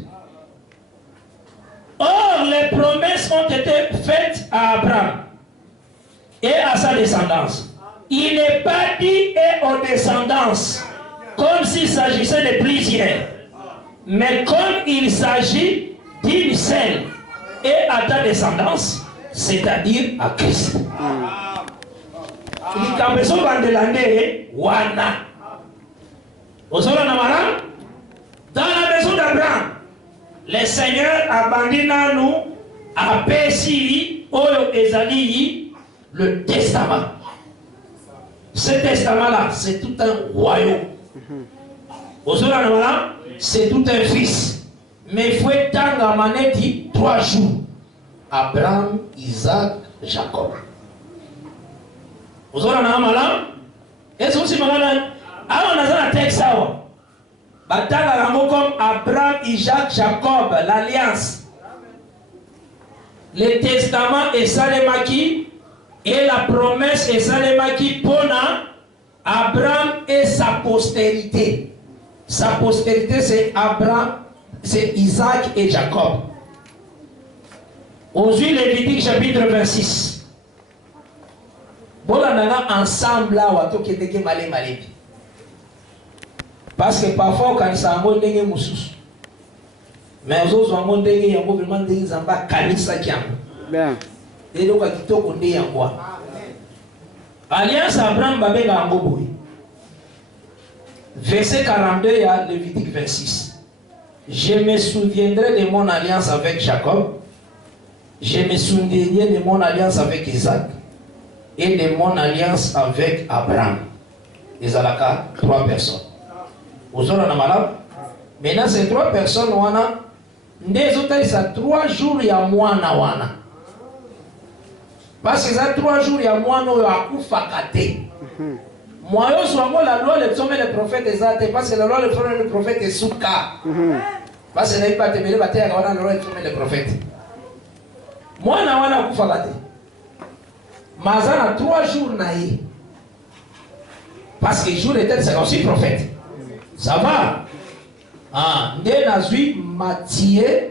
Or, les promesses ont été faites à Abraham et à sa descendance. Il n'est pas dit et aux descendances, comme s'il s'agissait de plusieurs, mais comme il s'agit d'une seule, et à ta descendance, c'est-à-dire à Christ. Dans la maison d'Abraham, le Seigneur a bandit nous à Pessi, Oyo Ezali, le testament. Ce testament-là, c'est tout un royaume. C'est tout un fils. Mais il faut étendre à Manetti 3 jours. Abraham, Isaac, Jacob. Vous avez un malin? Est-ce que vous avez un malin? Alors, on a un texte. Comme Abraham, Isaac, Jacob, l'alliance. Le testament est Salemaki et la promesse est Salemaki pour Abraham et sa postérité. Sa postérité, c'est Abraham, c'est Isaac et Jacob. Aujourd'hui, Lévitique chapitre 26. Bon, on a ensemble là, on a tout malé. Parce que parfois, quand ça a un peu moussous. Mais aux autres, on a vraiment des zamba kanisa qui ont. Et donc, on a dit quoi? Alliance Abraham Babega Angoboui. Verset 42, il y a Lévitique 26. Je me souviendrai de mon alliance avec Jacob. Je me souviendrai de mon alliance avec Isaac. Et de mon alliance avec Abraham. Ils ont 3 personnes. Vous avez malade. Maintenant, ces 3 personnes, des autres, ils ont 3 jours, il y a wana. Parce que ça 3 jours, il y a moine qui a koufakate. Moi, je suis la loi, le sommet des prophètes est parce que la loi, le prophète est souka. Parce que n'a pas te mêler, la loi, le sommet des prophètes. Moi, je suis koufakate. Mazana 3 jours naïe. Parce que jour était c'est aussi prophète. Ça va. Ah, nde nazwi Matthieu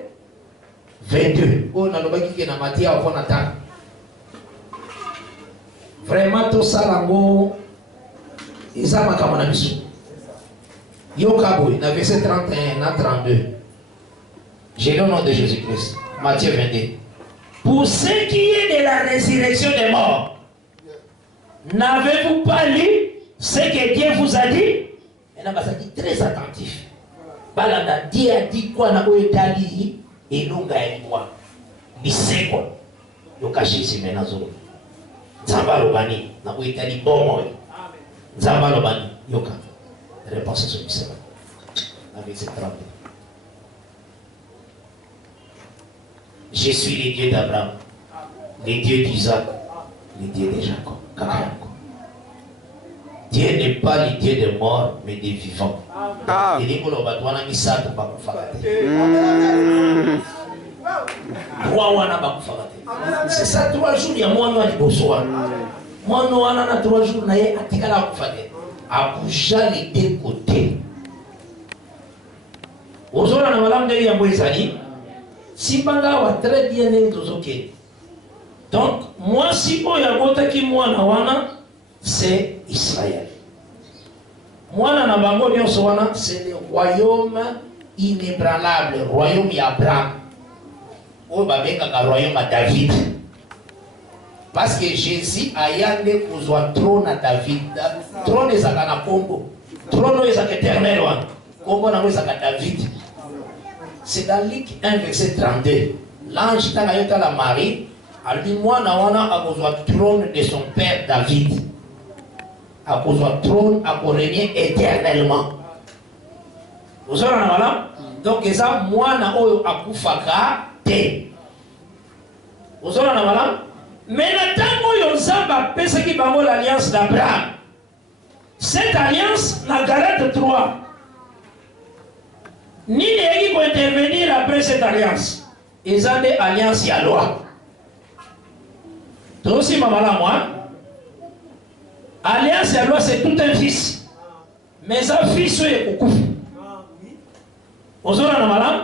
22. Oh, nalobaki ke na Matthieu avant Nathan. Vraiment tout ça lango eza makambo na biso. Yoka boy, na verset 31 na 32. J'ai le nom de Jésus-Christ. Matthieu 22. Pour ce qui est de la résurrection des morts, n'avez-vous pas lu ce que Dieu vous a dit? Et là, ça dit très attentif. Balanda, Dieu a dit quoi na oetali et longa et quoi? Bise quoi? Yoka Jésus maintenant zolo. Zamba lobani na oetali bomo. Zamba lobani yoka. Réponse sur Bise. Avec cette trempe. Je suis le Dieu d'Abraham, le Dieu d'Isaac, le Dieu de Jacob. Dieu n'est pas le Dieu des morts, mais des vivants. C'est ça, 3 jours, il y a moi, il y a moi, 3 jours, il y a à bouger les deux côtés. Aujourd'hui, on a dit si banga wa très bien né tozoke. Donc moi si oya botaki mwana wana c'est Israël. Mwana na bango nyonso wana c'est le royaume inébranlable, royaume ya Abraham. O babengaka royaume à David. Parce que Jésus ayande kozwa trône à David. Trône ezaka na kombo. Trône ezaka éternel wana. Kombo na ezaka David. C'est dans Luc 1 verset 32. L'ange Tanayota la Marie a dit moi nawana a besoin trône de son père David. A besoin trône à régner éternellement. Vous savez voilà? Donc ça moi na oyo akufaka te. Vous savez voilà? Mais na tango yo zamba pesa ki bango l'alliance d'Abraham. Cette alliance na Galates 3. Ni les qui vont intervenir après cette alliance. Ils ont des alliances à loi. Toi aussi, maman, là, moi. Alliance à loi, c'est tout un fils. Mais un fils, c'est beaucoup. Vous avez maman.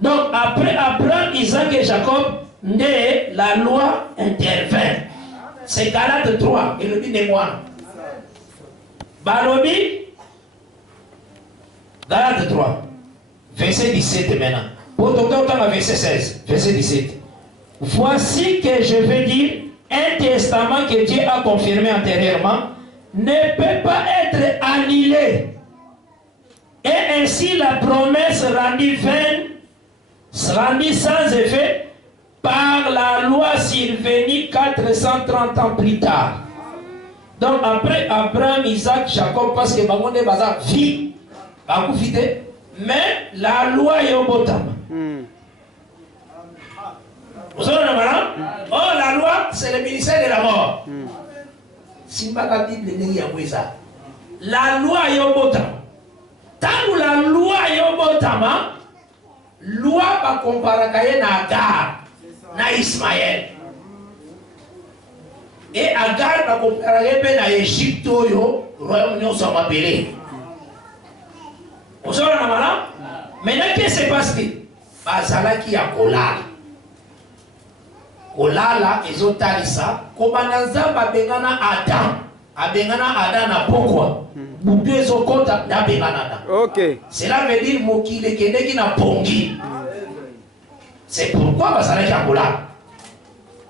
Donc, après Abraham, Isaac et Jacob, né, la loi intervient. C'est Galates 3, et le dit de moi. Balobi, Galates 3. Verset 17 maintenant. Pour docteur, verset 16. Verset 17. Voici que je veux dire, un testament que Dieu a confirmé antérieurement ne peut pas être annulé. Et ainsi la promesse rendue vaine, rendue sans effet par la loi survenue 430 ans plus tard. Donc après Abraham, Isaac, Jacob, parce que Bagonde Baza vit, mais la loi est au bottom. Vous savez, oh, la loi, c'est le ministère de la mort. Si la Bible n'est pas ça. La loi est au bottom. Tant que la loi est au bottom, loi va comparer à Agar, à Ismaël. Et Agar va comparer à Égypte, au royaume de Sommabélé. Vous savez, maintenant, qu'est-ce qui se passe? Bazala qui a Kolala. Kolala, ils ont talisa. Komananza babengana Adam. Abengana Adam na pourquoi? Boubu ils ont compte d'abengana. Ok. Cela veut dire Mokile Keneki na Pongi. C'est pourquoi Bazala qui a Kolala.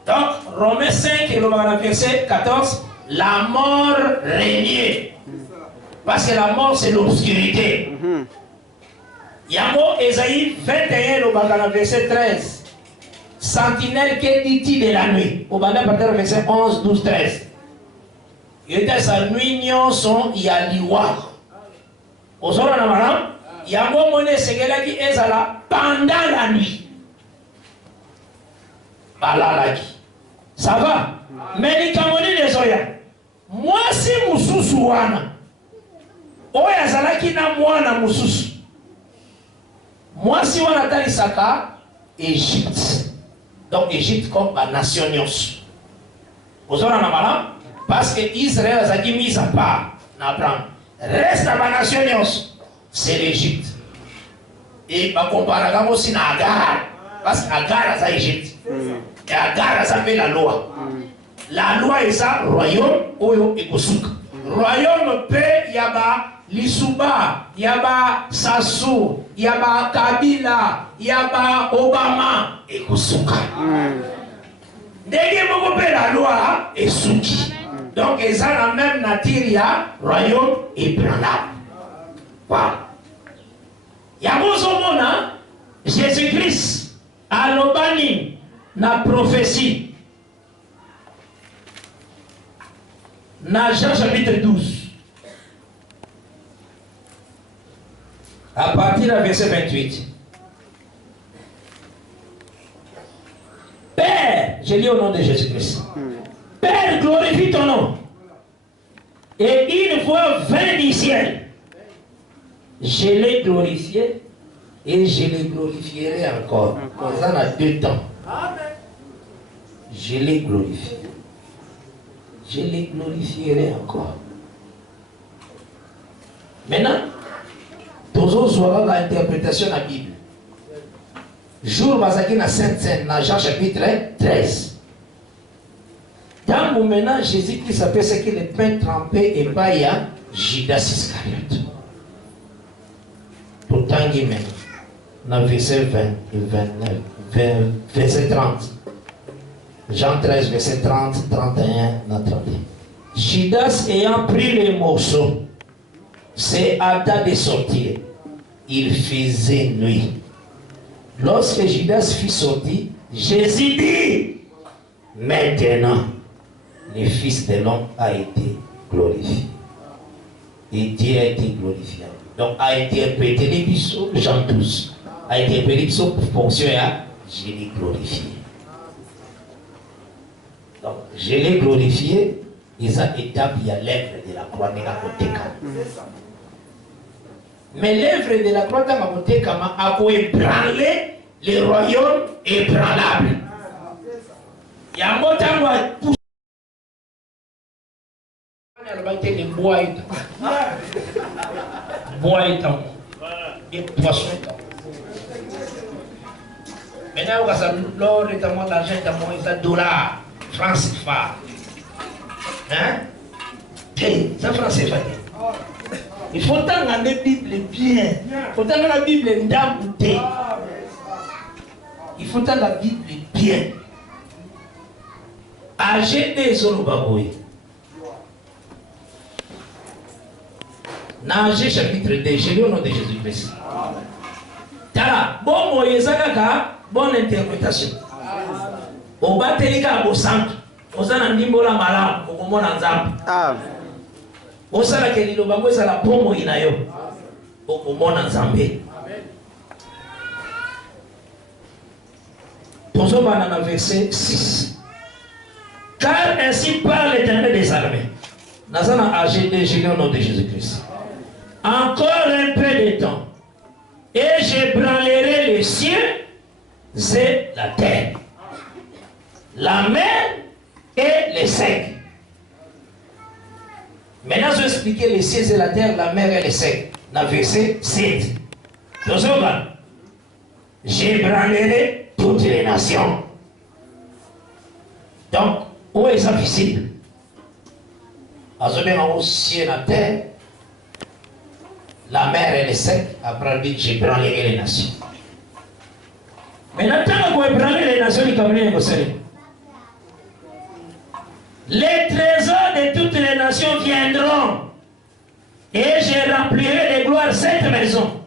Donc, Romains 5 et le verset 14, la mort régnait. Parce que la mort c'est l'obscurité. Yango Esaïe 21, le verset 13. Sentinelle qui dit de la nuit. Au verset 11, 12, 13. Il était sa nuit, son yaliwa. Au sol en amaram, Yango Mone Segela qui est là pendant la nuit. Balalaki. Ça va? Mais les Camerounais les Oya. Moi si Moussoussouana. Oya Zalaki na moi na Moussoussou. Moi si on attend Isaka, Égypte. Donc Égypte comme la nation nyos. Vous avez un parce que Israël a mis à part. Reste à la nation nyos. C'est l'Égypte. Et ma comparaison aussi na Agar. Parce qu'Agar a Égypte. Et Agar a fait la loi. La loi est ça, royaume, oyo et kosuk. Royaume paix, yaba Lisuba, yaba Sassou, yaba Kabila, yaba Obama et kosuka. Dès que vous la loi et souki. Donc ils ont la même nature, il y a royaume et branlable. Voilà. Il y a un Jésus-Christ, à l'Obani, na prophétie. Dans Jean chapitre 12. À partir du verset 28. Père, je lis au nom de Jésus-Christ. Père, glorifie ton nom. Et une voix vint du ciel. Je l'ai glorifié et je le glorifierai encore. On en a 2 temps. Je l'ai glorifié. Je les glorifierai encore. Maintenant, tous auront l'interprétation de la Bible. Jour basaki na Sainte-Seine, dans Jean chapitre 13. Dans le moment, Jésus-Christ appelle ce que le pain trempé et pas il y a Judas Iscariote. Pourtant, il dans verset 20 et 29, verset 30. Jean 13, verset 30, 31, 31. Judas ayant pris les morceaux, c'est hâta de sortir. Il faisait nuit. Lorsque Judas fut sorti, Jésus dit, maintenant, le Fils de l'homme a été glorifié. Et Dieu a été glorifié. Donc, a été répété les bisous, Jean 12. A été répété les bisous pour fonctionner à je l'ai glorifié. Donc, je l'ai glorifié, ils ont établi à l'œuvre de la croix de la Moteka. Mais l'œuvre de la croix de la Moteka a ébranlé le royaume ébranlable. Il y a un mot à moi. Les bois et les poissons. Maintenant, on a l'or, l'argent, les dollars, francs CFA. Hein? C'est francs CFA. Il faut entendre la Bible bien. Il faut entendre la Bible d'abouté. Il faut entendre la Bible bien. Âgé des Zorobaboui. Nagé chapitre 2, je lis au nom de Jésus-Christ. Tala, bon Moïse bonne interprétation. Au batelika au centre, au sana ndimbola malamu, au komona nzambe. Au sala ke lilobango sala pomo inayo, au komona nzambe. Tozo banana verset 6. Car ainsi parle l'Éternel des armées. Nazana âgé de je lis au nom de Jésus-Christ. Encore un peu de temps, et j'ébranlerai les cieux et la terre, la mer et les secs. Maintenant, je vais expliquer les cieux et la terre, la mer et les secs. Dans le verset 7. J'ébranlerai toutes les nations. Donc, où est ça visible? Au ciel et la terre, la mer et les secs, après dit j'ébranlerai les nations. Maintenant, tant qu'on ébranle les nations, il y a les trésors de toutes les nations viendront, et je remplirai de gloire cette maison,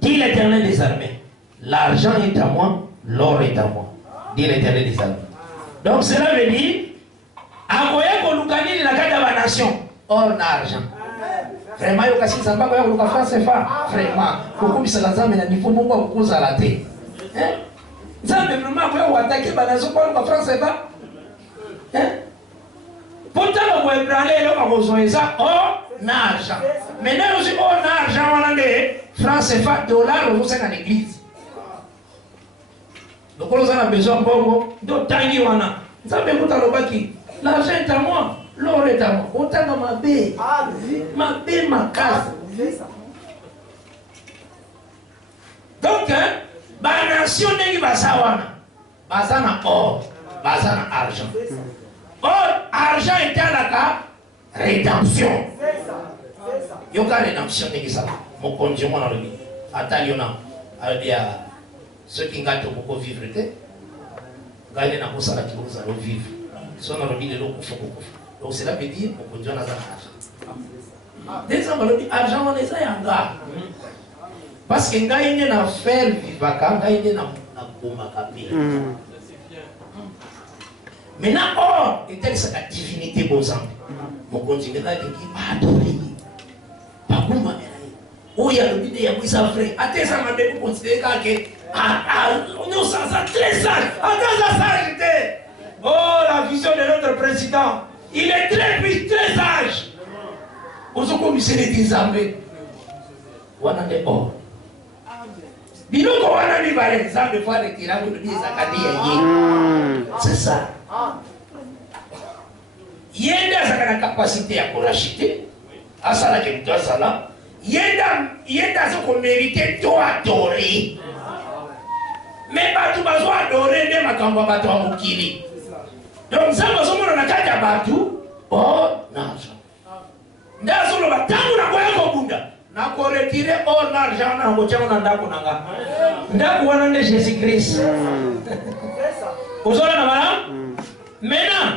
dit l'Éternel des armées. L'argent est à moi, l'or est à moi, dit l'Éternel des armées. Donc cela veut dire, à quoi qu'on la carte de la nation, or l'argent. Vraiment, il y a des gens qui ont France CFA. Vraiment, beaucoup de gens qui ont beaucoup de la tête. Vous avez vraiment attaqué la nation pour la France CFA. Pourtant, on peut prendre le besoin de ça, or l'argent. Maintenant, aussi, or l'argent, on a des France CFA, dollars, on a dans l'église. Donc, on a besoin de tangi wana. Vous avez besoin l'argent est à moi. L'or est à moi. Autant dans ma baie. Ma baie, ma case. nation ndenge basawana bazana or bazana argent. Or argent etalaka rédemption. Yoka rédemption ndenge ça. Mon conjoint mon ami ataliona albia ceux qui ngata pour vivre te gagne na kosala ki za vivre. So na robi de lokufa kufa. Donc cela veut dire mon conjoint na argent. Des hommes argent on eza yanga. Parce que ngai ne na faire vivaka ngai ne na bomaka pe. Maintenant or était sa divinité bozambe. Mon conjoint na dit adorer. Pas comme oh, il y a le but, il y a ça vrai. Attends, ça m'a fait considérer que nous sommes très sages. Attends, ça sagité. Oh, la vision de notre président. Il est très sage. Vous avez commis des armées. On a des or. Dis-nous qu'on a mis par exemple de fois les tyrans de des académies. C'est ça. Il y a une capacité à racheter. À ça, là, que toi, ça là. Il y a ce qu'on mérite toi adorer. Mais pas tout besoin adorer, même quand on va toi mokili. Donc ça, nous sommes dans la carte à Batou. Oh, l'argent. Nous sommes dans la carte à Batou. Nous avons retiré oh, l'argent. Nous avons retiré Jésus-Christ. Vous savez, maintenant,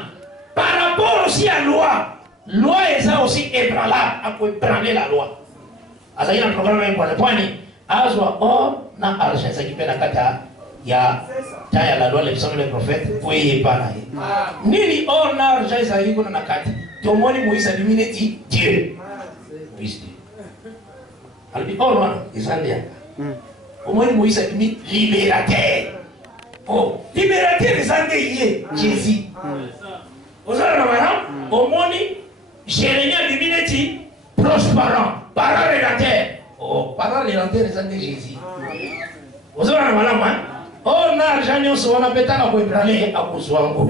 par rapport aussi à la loi est ça aussi ébranlable. À quoi ébranler la loi. Asa ina programme kwa pwani azwa or na argent ça qui fait la kata ya taya la loi les prophètes pour y parler. Nini or na argent ça iko na kata. Tomoni Moïse a divinité Dieu. Moïse. Albi or wana isandia. Omoni Moïse a dit libérateur. Oh, libérateur isandia Jésus. Ozala na wana omoni Jérémie divinité prosperant. Parole de la terre. Oh, parole de la terre, c'est Jésus. Vous avez un malin, oh, l'argent, on a pété à Kouébralé à Kouzouango.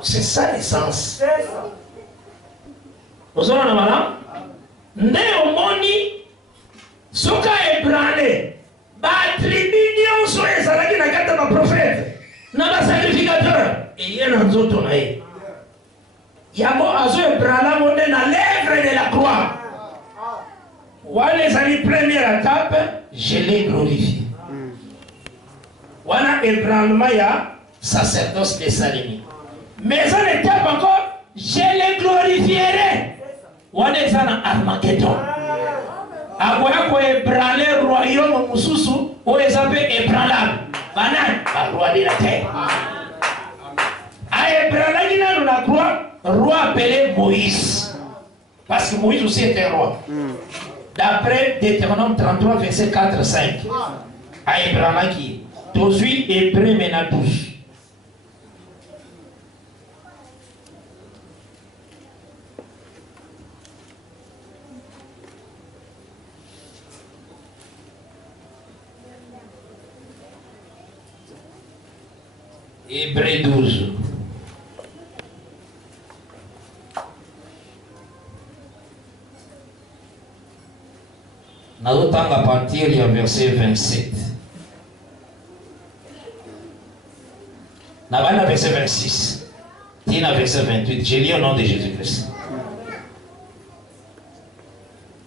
C'est ça l'essence. Vous avez un malin? Néomoni, Soka ébranlé, Batribunion, soit les salaki n'a qu'à ta prophète, n'a pas sacrificateur. Et il y a un autre naïf. Yabo azo ébranlé, on est dans l'œuvre de la croix. Voilà les première étape, je l'ai glorifié. Voilà ébranlement, il y a sacerdoce de Salimi. Mais en étape encore, je les glorifierai. Voilà les Armageddon. Aboya ko ébranler royaume mususu, ou les appelle ébranlable. Banan, le roi de la terre. A ébranler dans la croix, roi appelé Moïse. Parce que Moïse aussi était roi. D'après Deutéronome 33, verset 4-5. À Hébreu qui 18 Hébreu maintenant 12. Hébreu 12. Nous allons à partir du verset 27. Nous allons verset 26. Tina verset 28. Je lis au nom de Jésus-Christ.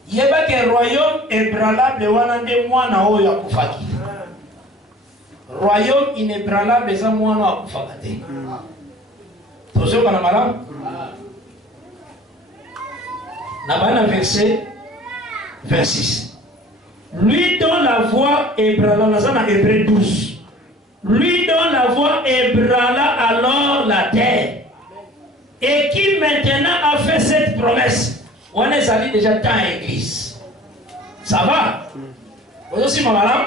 Il y a un royaume ébranlable wanande mwana oyo akufaki. Royaume inébranlable eza mwana akufakate. Tosho kana malamu? Na bana verset 26. Lui dont la voix ébranla, dans Hébreu 12. Lui dont la voix ébranla alors la terre. Et qui maintenant a fait cette promesse. On est allé déjà dans l'église. Ça va? Vous aussi, ma madame?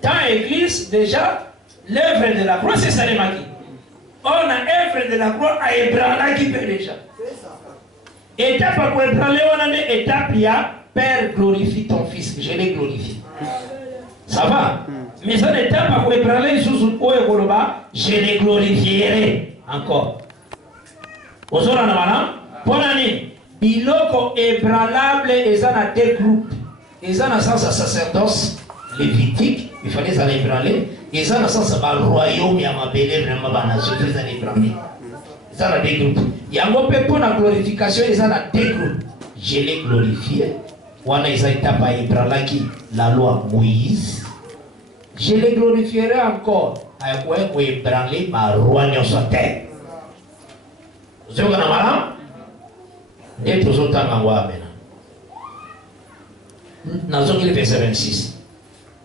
Dans l'église, déjà, l'œuvre de la croix, c'est ça les maquis. On a l'œuvre de la croix à ébranla qui peut déjà. Étape à quoi ébranler, on a une étape, il y a Père, glorifie ton fils, je l'ai glorifié. Ça va? Mais ça n'est pas pour ébranler sous je les glorifierai encore. Vous avez pour l'année, biloko ébranlable, ils en ont deux groupes. Ils en ont sens à sacerdoce, lévitique, il fallait les ébranler. Et ça, dans le sens, c'est le royaume, il y a ma belle, vraiment, la nation, ils les ébranler. Ça, dans des groupes. Il y a un peu pour la glorification, ils ont deux groupes. Je l'ai glorifié. On a été à ébranler la loi Moïse. Je les glorifierai encore. Avec quoi vous ébranler ma roi sur terre. Vous savez qu'on a malin? Dès que vous avez un roi maintenant. Dans le verset 26,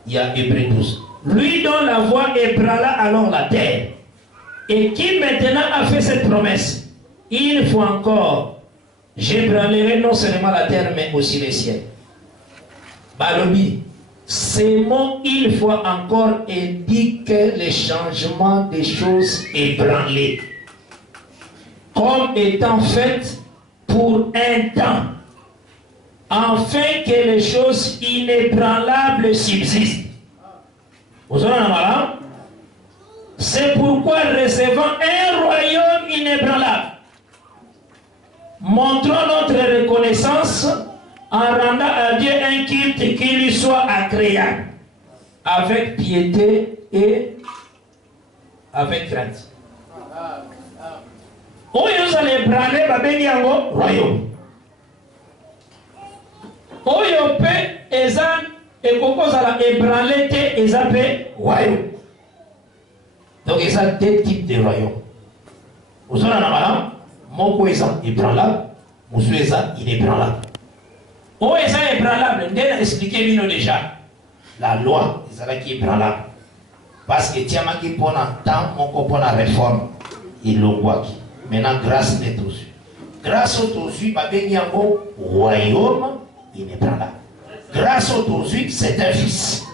il y a Hébreux 12. Lui dont la voix ébranla alors la terre, et qui maintenant a fait cette promesse, une fois encore, j'ébranlerai non seulement la terre, mais aussi les ciels. Balobi, ces mots une fois encore indiquent les changements des choses ébranlées, comme étant faites pour un temps, afin que les choses inébranlables subsistent. Vous en avez malin? C'est pourquoi recevant un royaume inébranlable, montrons notre reconnaissance en rendant à Dieu un culte qui lui soit agréable, avec piété et avec crainte. Où vous allez ébranler le royaume. Oyo pe ezan ekoko zala ébranlé te ezape royaume. Donc il y a deux types de royaumes. Vous en avez un moko ezan ébranlable, moussou ezan inébranlable. Oh ezan ébranlable, on a expliqué bino déjà. La loi ezan qui ébranlable. Parce que tiama qui pour un temps, moko pour la réforme, il l'ongoa qui. Maintenant grâce n'est au-dessus. Grâce au-dessus, babeni yango royaume inébranlable. Grâce au-dessus, c'est un fils.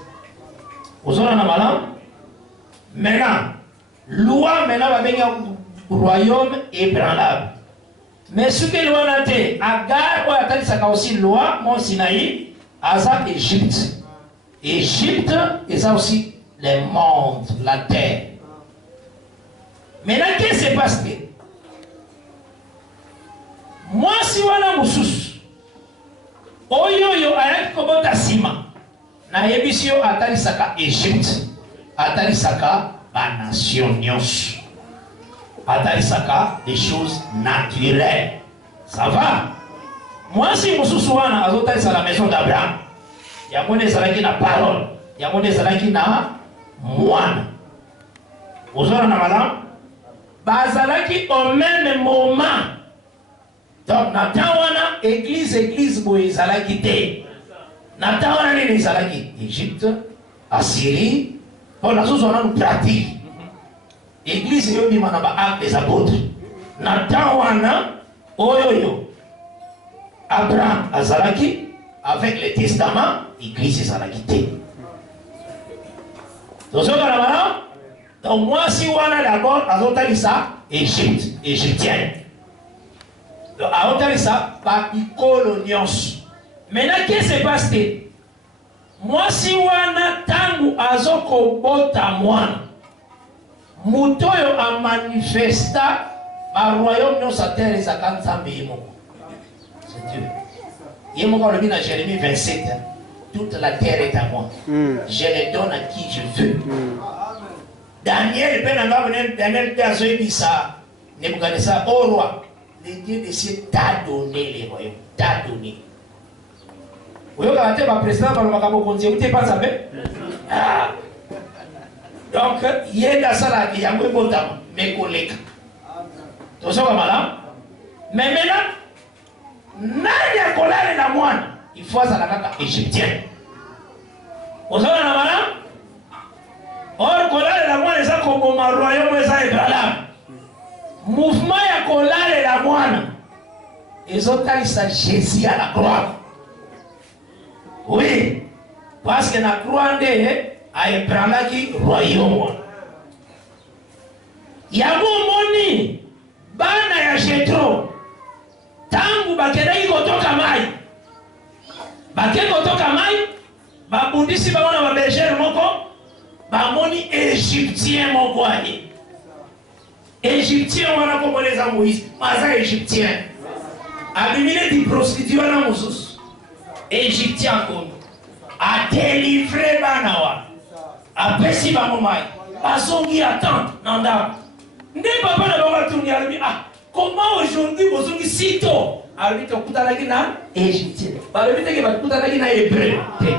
Vous en avez un malin? Maintenant, loi maintenant va venir au royaume ébranlable. Mais ce que loi n'a été, Agar ou Atali ça aussi loi, mon Sinaï, Aza Égypte. Égypte, et ça aussi les mondes, la terre. Maintenant, qu'est-ce qui se passe? Moi, si on a moussous, oyo ayaki kobota sima, na yebisio Atali saka Égypte, Atali saka la nation nyos. Atali saka des choses naturelles. Ça va? Moi, si je suis souvent à la maison d'Abraham, il y a des gens qui ont la parole, il y a des gens qui ont moine. Vous avez un malin? Bazalaki au même moment. Donc, Natawana, église, Boïzalaki té. Natawana, les Zalaki, Égypte, Assyrie. On a tous une pratique. L'église est une acte des apôtres. Natawana, Oyoyo, Abraham, Azalaki, avec le testament, l'église est Zalaki. Donc, moi, si on a d'abord, à ça, Égypte, égyptienne. Donc, à ça, par colonions. Maintenant, qu'est-ce qui se passe? Moi, si on a tangu azoko bota mwana, mutoyo a manifesta, ma royaume non sa terre et sa kanzambe yemoko. C'est Dieu. Yemoko le dit dans Jérémie 27, toute la terre est à moi. Je le donne à qui je veux. Daniel, Daniel dit ça, Nebuchadnezzar, au roi, le Dieu des cieux t'a donné les royaumes, t'a donné. Vous voyez quand le président va le conseiller, vous ne pas ça. Donc, il y a des salades, il y a des mes collègues. Tout ça, voilà. Mais maintenant, n'a colère la moine, il faut ça la carte égyptienne. Vous savez, voilà. Or, colère la moine, c'est comme un royaume, c'est ébranlable. Mouvement ya colère la moine. Ils ont allé ça Jésus à la croix. Oui, parce que la croix a ébranlé le royaume. Yabo moni, bana ya Jetro, tangu bakedai kotoka mai. Bake kotoka mai, babundisi baona babergère moko, bamoni égyptien moko ani. Égyptien wana komoleza Moïse, maza égyptien. Abimile di prostituée na mususu. Égyptien comme a délivré bana Après si bango mai bazongi attendre nanda nde papa na bango tourner albi ah comment aujourd'hui bozongi sito albi to kutalaki na égyptien balobi teke bakutalaki na hébreu te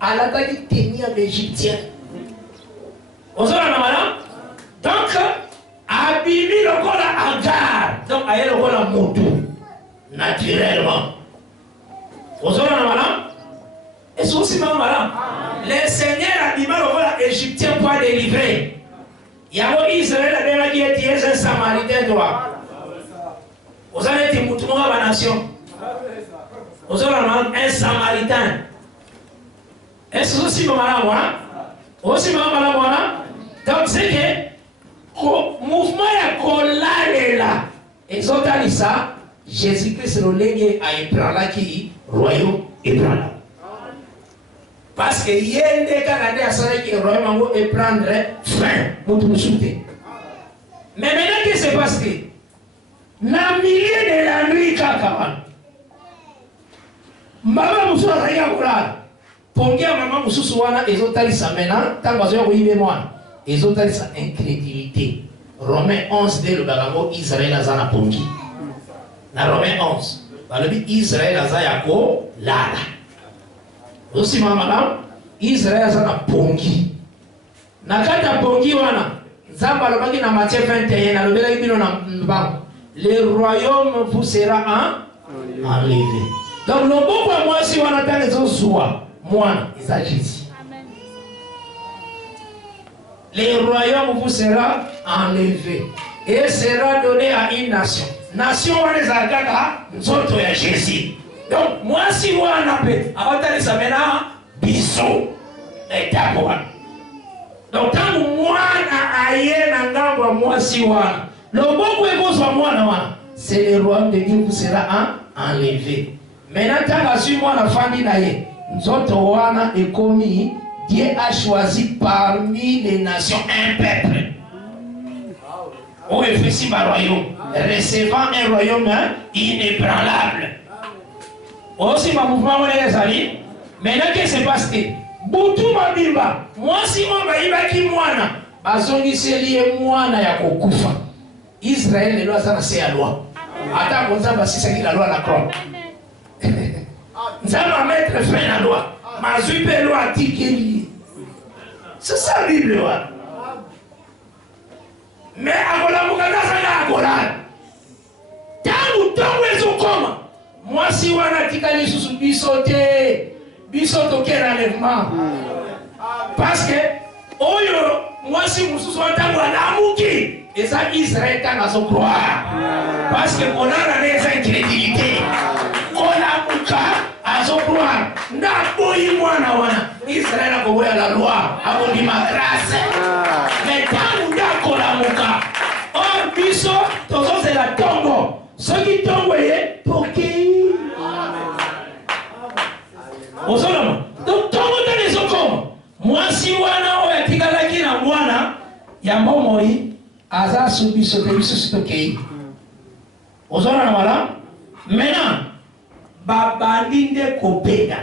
alataki tenir l'égyptien ozona na mala donc abimi lokola Agar donc aye lokola moto naturellement ozona na mala est-ce aussi mala le Seigneur abima lokola égyptien pour délivrer yabo Israël a bien dit est un samaritain droit ozana eti mutu mo ba nation ozona na un samaritain est-ce aussi mala moi aussi mala moi donc c'est que mouvement ya kolalela ezotalisa Jésus-Christ lolenge aepralaki royaume eprala parce que yende kanade asalaki royaume ango eprendre fin mutu musute mais maintenant qu'est-ce qui se passe que na milieu de la nuit kaka mama musu azalaki akolala pongi ya mama mususu wana ezotalisa maintenant ntango azoya koyiba mwana ezotalisa incrédulité. Romains 11 dès le bagango Israël azana pongi na Romains 11 balobi Israël azaya ko lala aussi mama Israël azana pongi na kata pongi wana nzamba alobaki na Matthieu 21 na lobelaki bino na mbango le royaume vous sera enlevé. Donc le bon pour moi si on attend les autres moi il s'agit le royaume vous sera enlevé et sera donné à une nation. Nation on les a nzoto ya Jésus. Donc moi si on appelle abatali samena biso et taboa. Donc tant moi na aye na ngamba moi si wana le bon pour moi c'est le royaume de Dieu vous sera enlevé. Maintenant tant que moi la famille naye nzoto wana ekomi Dieu a choisi parmi les nations un peuple. Où est fait un royaume, recevant un royaume inébranlable. Aussi ma mouvement les amis. Maintenant qu'est-ce qui se passe? Boutou mabimba. Moi si moi baïba ki mwana, bazongi seliye mwana ya kokufa. Israël les lois ça c'est la loi. Attends on ça c'est ça la loi la croix. Ça va mettre fin à la loi. Mazupe loi tikeli. C'est ça la Bible. Mais akola mukanda sana akola. Tangu tangu ezokoma. Moi si wana tikali susu bisote. Bisoto kera enlèvement. Parce que oyo moi si mususu tangu anamuki eza Israël kana so croire. Parce que on a les incrédulité. On a muka azo croire. Na boyi mwana wana Israël a koboya la loi a di ma grâce. Mais tangu ndakola muka or biso tozo c'est la tombo. Ce qui tombe est poké. Ozolama. Donc tombo dans les okoma. Moi si wana o yakigalaki na mwana ya momoi aza subiso te biso sitokei. Ozolama wala. Maintenant babandi nde kobenda.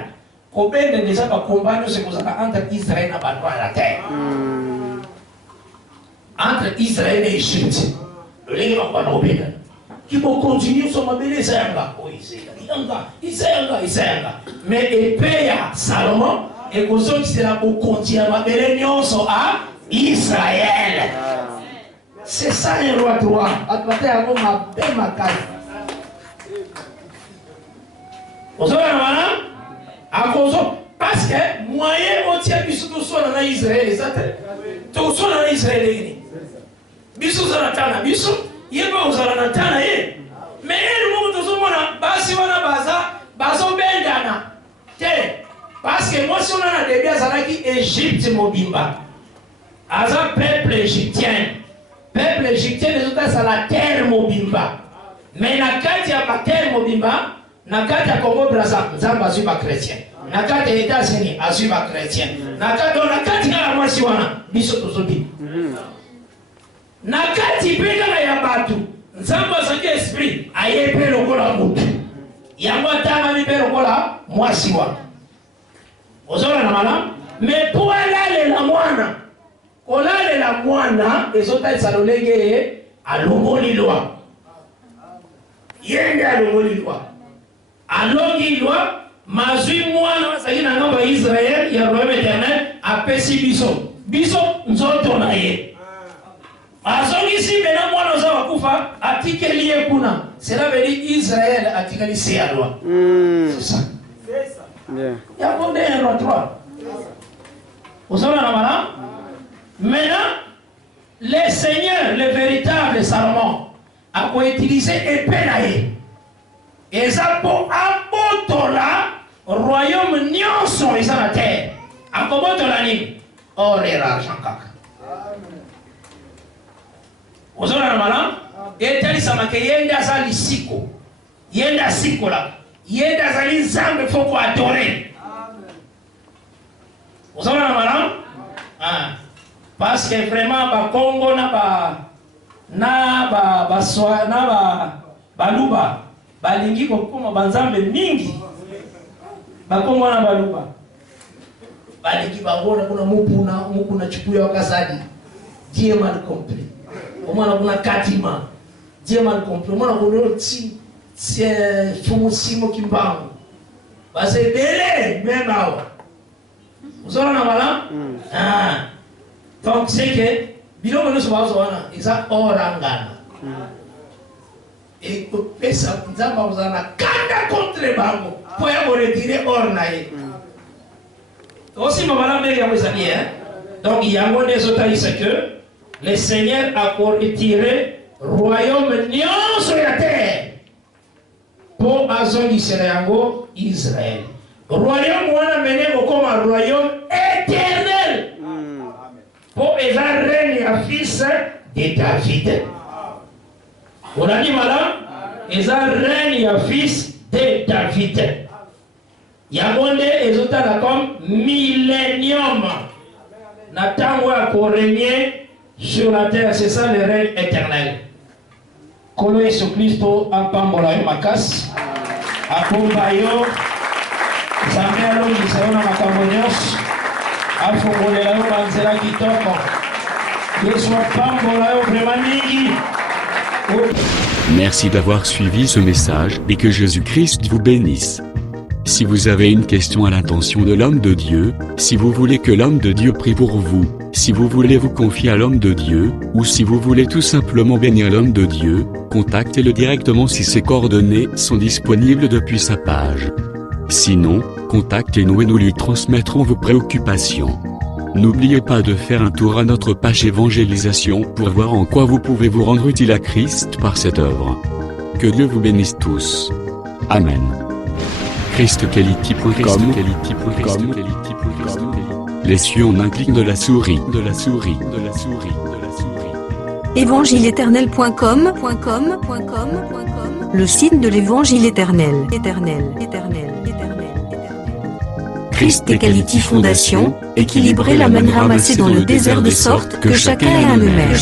Kobenda déjà ba combat nous c'est comme ça entre Israël et la terre. Entre Israël et Égypte. Le lien va pas obéir. Qui vont continuer sur ma belle Israël. Oh Israël. Mais épée à Salomon et que c'est là pour continuer ma belle nyonso à Israël. C'est ça un roi droit. À toi ma belle ma case. Vous savez à cause parce que moyen on tient biso tout soit dans Israël exact. Tout soit dans Israël. Biso za natana biso yeba uzala natana ye. Mais le monde tout mona basi wana bazo bendana. Te parce que moi si on a des biens zalaki Égypte mobimba. Aza peuple égyptien. Peuple égyptien les autres c'est la terre mobimba. Mais na kati ya terre mobimba na kati ya Congo Brazza nzamba azuba chrétien. Na kati ya États-Unis azuba chrétien. Na kati ya mwasi wana biso tozobi. Na kati peka ya batu nzamba azaki esprit ayepe lokola mutu. Yango tama mipe lokola mwasi wana. Ozola na mala mais pour aller la mwana kolalela mwana ezotalisa lolenge alongoli lwa yende alongoli lwa alongi lwa mazwi mwana bazali na ngambo ya Israël ya royaume éternel apesi biso nzoto na ye azongisi mena mwana oza wakufa atikeli ye kuna cela veut dire Israël atikeli se ya loi c'est ça yango nde roi 3 ozona na mala maintenant le Seigneur le véritable Salomon a utilisé épée na ye eza po abotola royaume nyonso eza na terre akobotola nini or et argent kaka ozona na mala etalisamaka yende aza lisiko yende asikola yende azali nzambe fo ko adore ozona na mala parce que vraiment bakongo baluba balingi kokoma banzambe mingi bakongo na baluba balingi bangona kuna mupuna chikuya wakazadi Dieu mal compris omwana kuna katima Dieu mal compris omwana kuna fumusimo kimbangu base bele même awa uzona na mala donc c'est que bilongo nyonso bazowana eza orangana et pesa nzamba ozana kanda contre bango po ya retire or na ye aussi mabala mbele ya mwezali donc yango nezotalisa que le Seigneur a retiré royaume nyonso ya terre po azongisela yango Israël royaume wana mene kokoma royaume éternel po eza reine ya fils de David onani madame eza reine ya fils de David yango nde ezotala comme millénium na tango ya korégner sur la terre, c'est ça le règne éternel. Kolo Yesu Kristo apambola yo makasi apomba yo nzambe alongisa yo na makambo nyonso afongolela yo banzela kitoko Yesu apambola yo vraiment mingi. Merci d'avoir suivi ce message et que Jésus-Christ vous bénisse. Si vous avez une question à l'intention de l'homme de Dieu, si vous voulez que l'homme de Dieu prie pour vous, si vous voulez vous confier à l'homme de Dieu, ou si vous voulez tout simplement bénir l'homme de Dieu, contactez-le directement si ses coordonnées sont disponibles depuis sa page. Sinon, contactez-nous et nous lui transmettrons vos préoccupations. N'oubliez pas de faire un tour à notre page évangélisation pour voir en quoi vous pouvez vous rendre utile à Christ par cette œuvre. Que Dieu vous bénisse tous. Amen. ChristQuality.com. Les cieux en un clic de la souris. Évangile-éternel.com, le site de l'évangile éternel. Christ et Quality Fondation, équilibrer la manne ramassée dans le désert de sorte que chacun ait un numère.